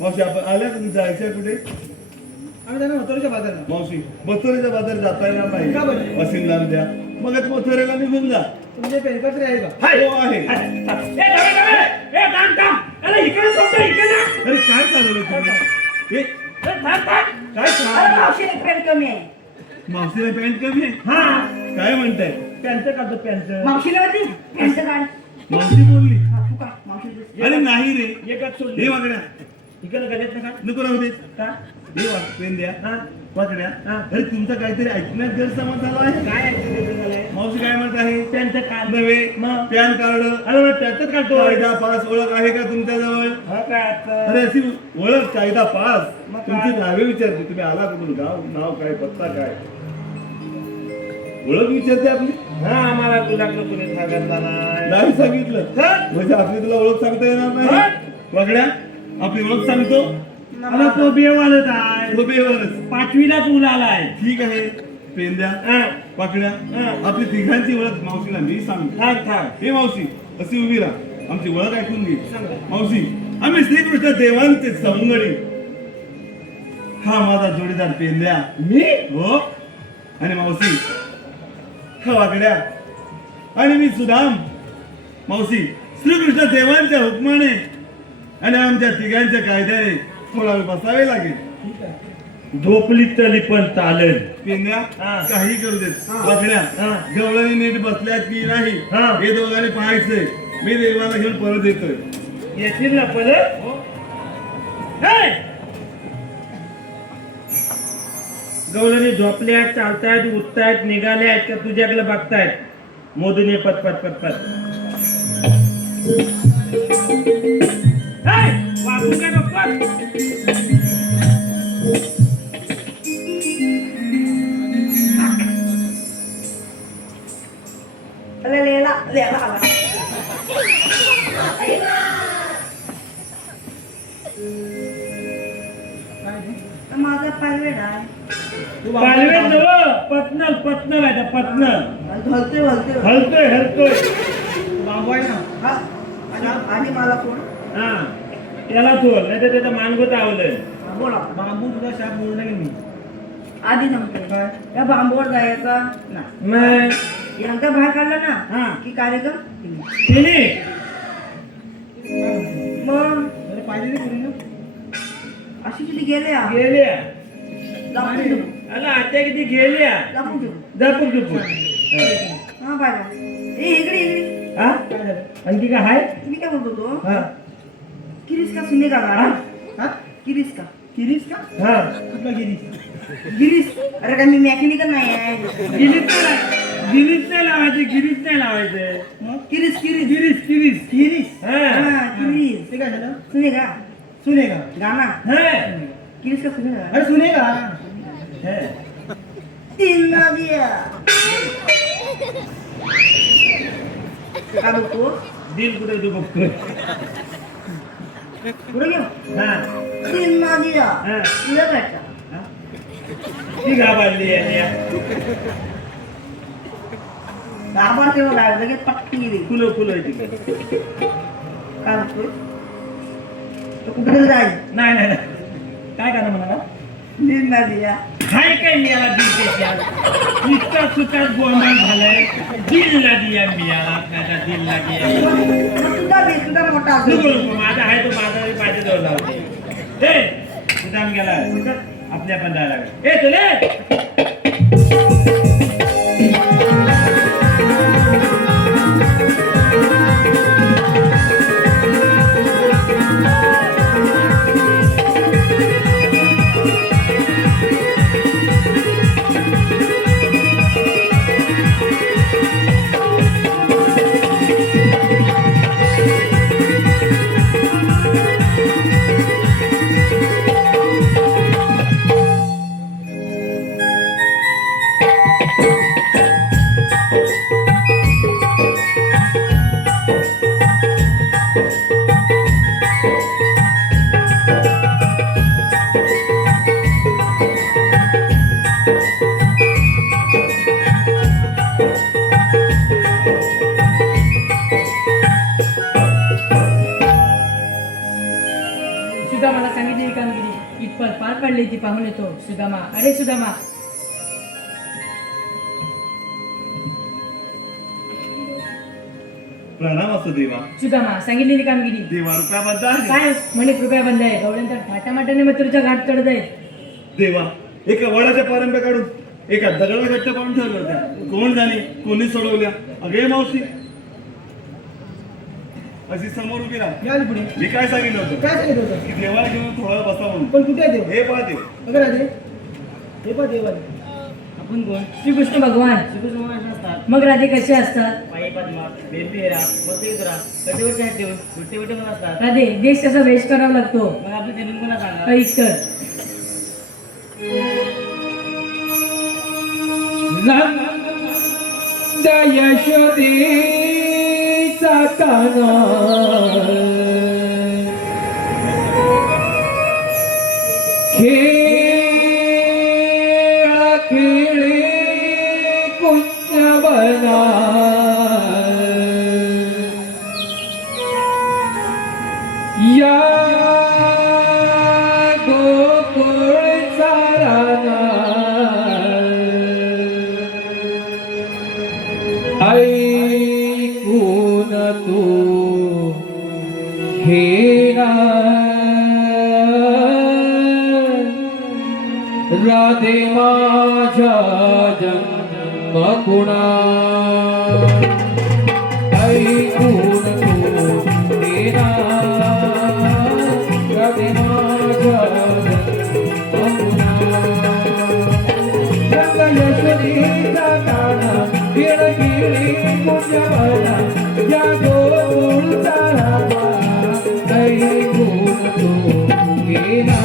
मावशी आपण आल्या का तुम्ही जायचं कुठे आम्ही त्यांना होतोच्या बाजारला. मावशी मथुरेच्या बाजार जाता येणार का बरं? नाही असीम लांब द्या मग आता मथुरेला निघून जा तुमचे पेनकत्र आहे का? हो आहे अरे काय चालवलं तुम्ही हे, काय अरे चालवलं? मावशीला पेन कमी आहे. मावशीला पॅन्ट कमी आहे हा काय म्हणताय पॅन्ट काढतो पॅन्ट मावशीला होती पेंट काढ. मावशी बोलली हा, तू काढ. मावशीला अरे नाही रे एकच हे सोडली वागड्या इकडे गल्यात नका नको राहू दे का हे वाग पेन द्या हा वागड्या हा. अरे तुमचा काहीतरी ऐकण्यात गैरसमज झाला आहे काय ऐकलं झालंय मावशी काय म्हणत आहे पॅन्ट काढ नव्हे मग? पॅन कार्ड अरे मग पॅन्टच काढतो कायदा पास ओळख आहे का तुमच्या जवळ हा काय आता? अरे अशी ओळख कायदा पास मग तुमची काय? नावे विचारते तुम्ही आला कुठून गाव नाव काय पत्ता काय ओळख विचारते आपली हा आम्हाला गुलाबला कुणी सांगितला नाही नाही सांगितलं हा? म्हणजे आपली तुला ओळख सांगता येणार नाही वागड्या आपली ओळख सांगतो अरे तो बेवालच आहे तो बेवरच पाचवीलाच मुलं आलाय ठीक आहे पेन द्या हा पाकड्या हा. आपली तिघांची ओळख मावशीला मी सांगतो थांब थांब हे मावशी अशी उभी राहा आमची ओळख ऐकून घे सांगा. मावशी आम्ही श्रीकृष्ण देवांचे सवंगडी हा माझा जोडीदार पेंद्या मी हो आणि मावशी हा वाकड्या आणि मी सुदाम मावशी श्रीकृष्ण देवांच्या हुकमाने आणि आमच्या तिघांच्या कायद्याने थोडा वेळ बसावे लागेल झोपली तरी पण चालेल पेंद्या हा. काही करू देत वाकड्या हा. गवळणी नीट बसल्या की नाही हा. हे दोघांनी पाहायचंय मी देवाला घेऊन परत येतोय येतील ना परत हे! गवळणी झोपल्यात चालतायत उठतायत निघाल्यात का तुझ्याकडे बघतायत मोदीने पटपट पटपट हे! वागू काय बघतात अरे लेला लेला आला. माझा पायवेड आहे. पालवे नव पटनल पटनल आहे पटनल हलते हलते हलतोय हलतोय बाबू आहे ना. हा आणि मला कोण हा त्याला थोड नाही तर त्याचं मानगोत आवलं हा, बोला बांबू तुझा शाप मोडला की मी. आधी नव्हते या बांबूवर जायचा ना मग यांचा बाहेर काढला हा. ना की कार्यक्रम तिने मग अरे पाहिजे नाही कोणी ना. अशी किती गेले हा. गेल्या लपून ठेवू. अला आता किती गेल्या लपून ठेवू. जपून जपून हा पाहिजे ए इकडे इकडे हा आणखी काय आहे मी काय बोलतो तो हा किरीस का सुने का हा? हा किरीस का किरीस का हा कुठला गिरीस गिरीस अरे काय मी मेकॅनिकल नाही आहे गिरीच नाही लावायचे गिरीच नाही लावायचे किरीस किरीस गिरीस गिरीस किरीस हा हा किरीस ते काय झालं सुनेगा सुनेगा गाना हा किरीस का सुनेगा अरे सुनेगा हा. तीन नदिया काय बोलतो दिल कुठे तू बघतोय पुढे घेऊ हा तीन नदिया हा. तुला भेटला ती घाबरली आहे गाभार तेव्हा काय लगेच पटकी गेली फुलं फुलं आहे तिकडे काय बोलतोय तो कुठे जाईल नाही नाही नाही. काय करा म्हणाला तीन नदिया काय काय मिळाला दिल नुसता सुटात गोंधळ झालाय दिलला दिया मिळाला माझा दिलला दिया तुझा मोठा नको असेल नको माझा आहे तो माझा पाहिजे जवळ लावते ए सुदाम गेला आपल्या पण जायला लागेल ए तुले सुदामाला सांगितलेली कामगिरी इतपत पार पाडली ती पाहून येतो सुदामा अरे सुदामा प्रणाम असतो देवा. सुदामा सांगितलेली कामगिरी देवा रुपया बद्दल काय म्हणे कृपया बंद आहे गवळ्यांतर थाटामाटाने मथुरच्या घाट चढत आहे देवा एका वडाच्या पारंब्या काढून एका दगडा घट्ट पाडून ठेवल्या होत्या. कोण जाणे कोणी सोडवल्या. अगे मावशी अशी समोर उभी राहा. या आली पुढे मी काय सांगितलं होतं काय सांगितलं होतं की देवाला घेऊन थोडा वेळ बसा म्हणून. पण कुठे आहे देव हे पहा देव. बघा राजे हे पहा देव आले. आपण कोण श्रीकृष्ण भगवान मग राधे कसे असतात राधे देश कसा वेश करावा लागतो ऐश्वर नंद यशोदेचा काना खेळा खेळे कुंजवना या गोकुळचा राना ऐकून तू हे राधे माझ्या जन्मकुणा ऐकून तू हे राधे माझ्या जन्मकुणा रंग यशोदेचा काना गिळगिळी कुंजवना या गोकुळचा रामा ऐकून तू गेला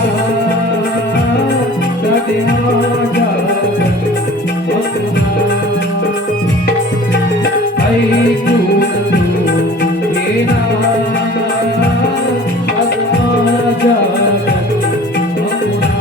राधे माझ्या जन्मकुणा ऐकून तू गेला राधे माझ्या जन्मकुणा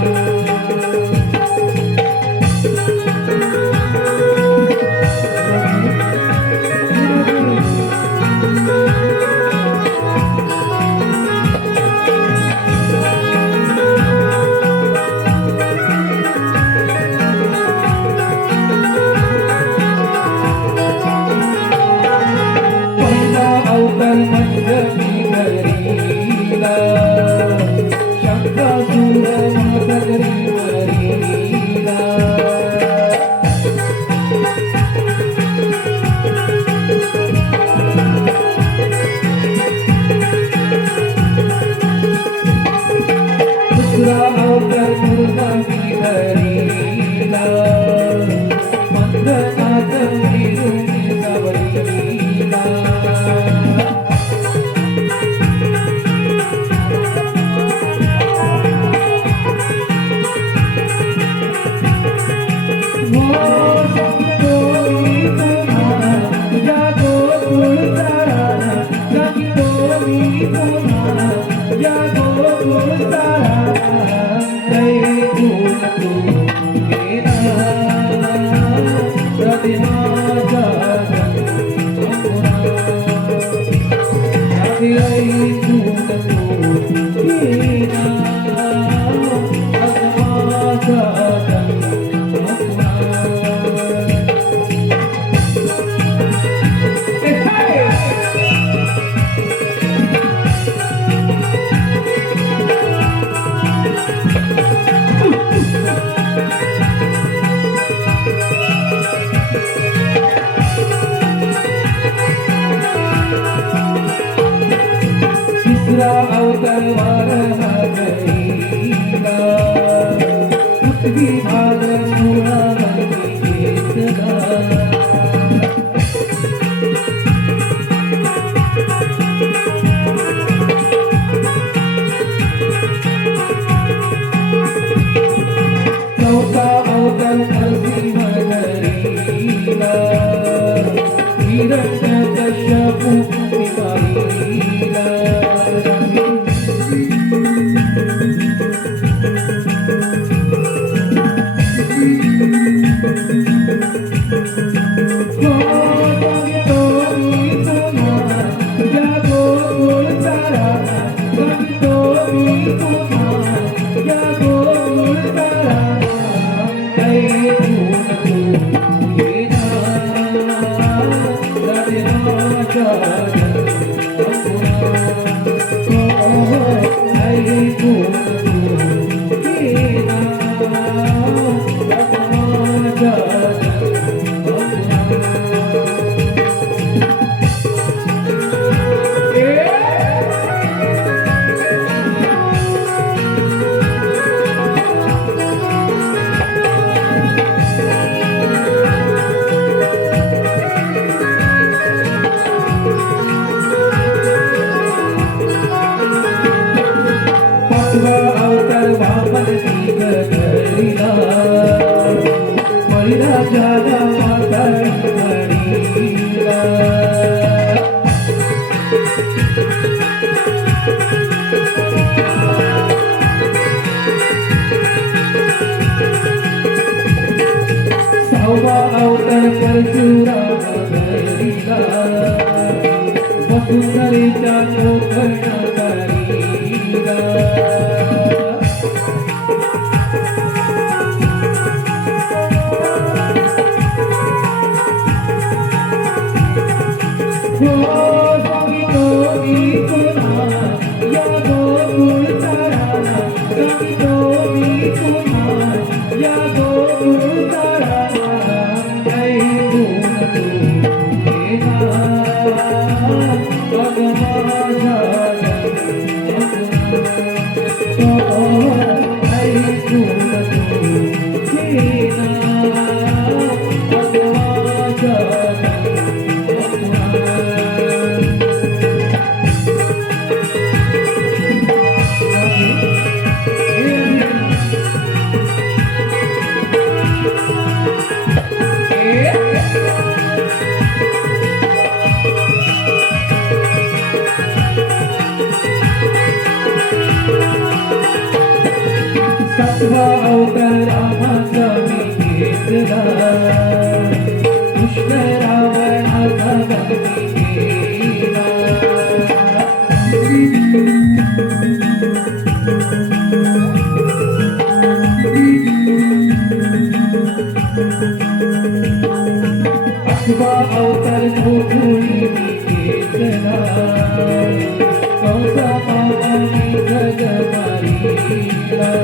तिसरा अवतार वार हा गईला पृथ्वी भाग मुळावरती घेतला चौथा अवतार नरसिंह धरीला हिरण्यकश्यपु निवारीला अवतार वामन धरीला बळीराजाला माताळी म्हणीला सहावा अवतार परशुराम धरीला वसुंधरेच्या चोखणा करीला अवतार रामाचा मी घेतला कृष्ण रावणाचा बंदी केला अठवा अवतार गोकुळी मी घेतला कंसा मामानी जग मारीला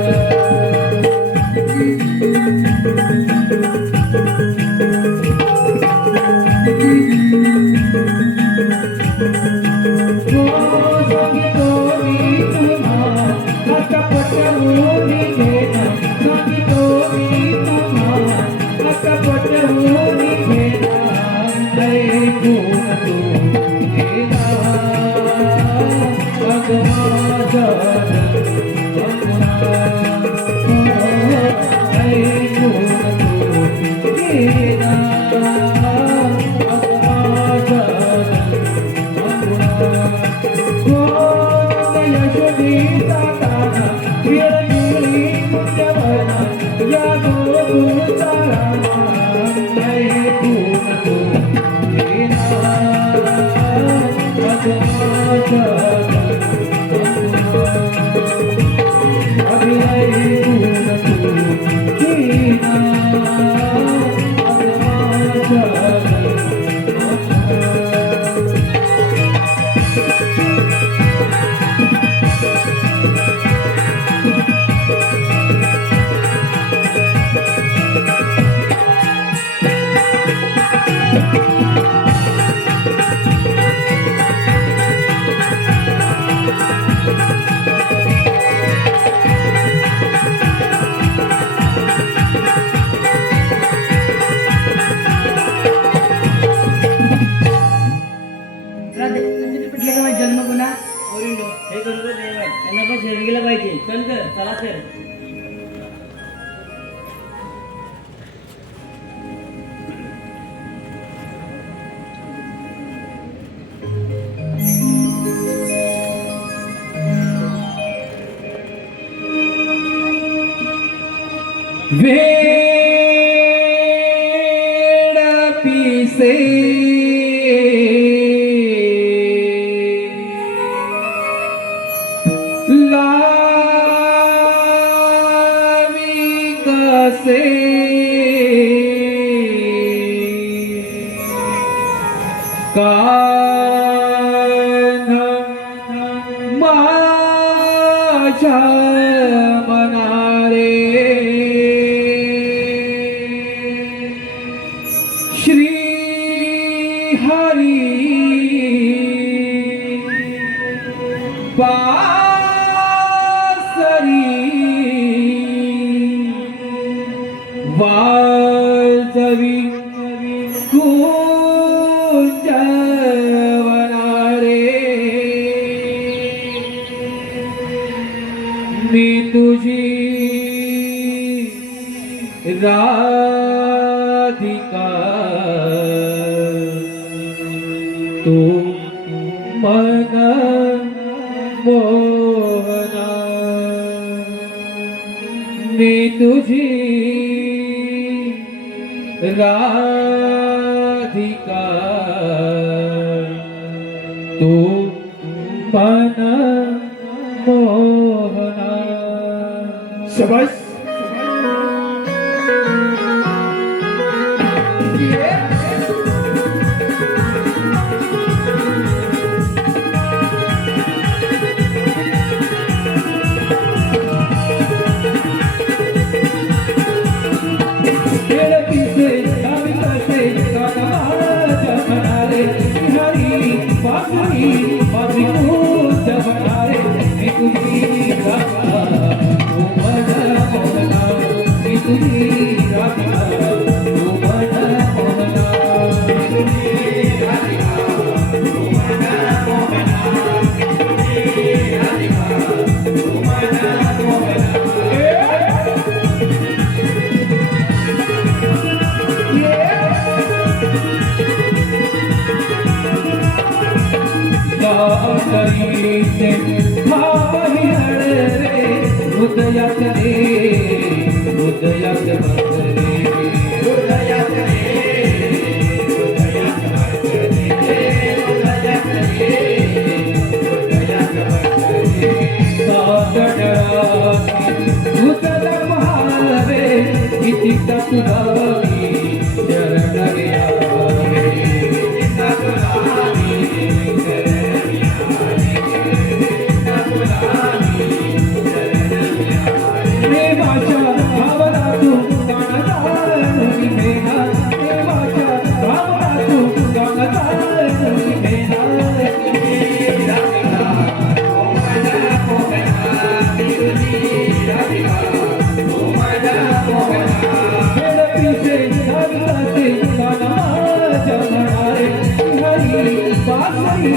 पिटले का माझा जन्म पुन्हा ओरिंडो हे करू दे देवाय. त्यांना पण शरीर गेला पाहिजे. चल तर चला तर. वेड पिसे लावी कसे कान माझ्या मनारे श्री हरी पासरी वाजवी कुंजवनारे मी तुझी राधिका तू मन मोहना मी तुझी राधिका तू मन मोहना. शबाश. हृदयात रे हृदयात बसरे हृदयात रे हृदयात बसरे हृदयात रे हृदयात बसरे सादडराती उतल महावे किती तत्वावी शरण गया किती तत्वावी शरण देवाच्या भावना तू गाणगारणी भेना देवाच्या भावना तू गाणगारणी भेना हरी बासरी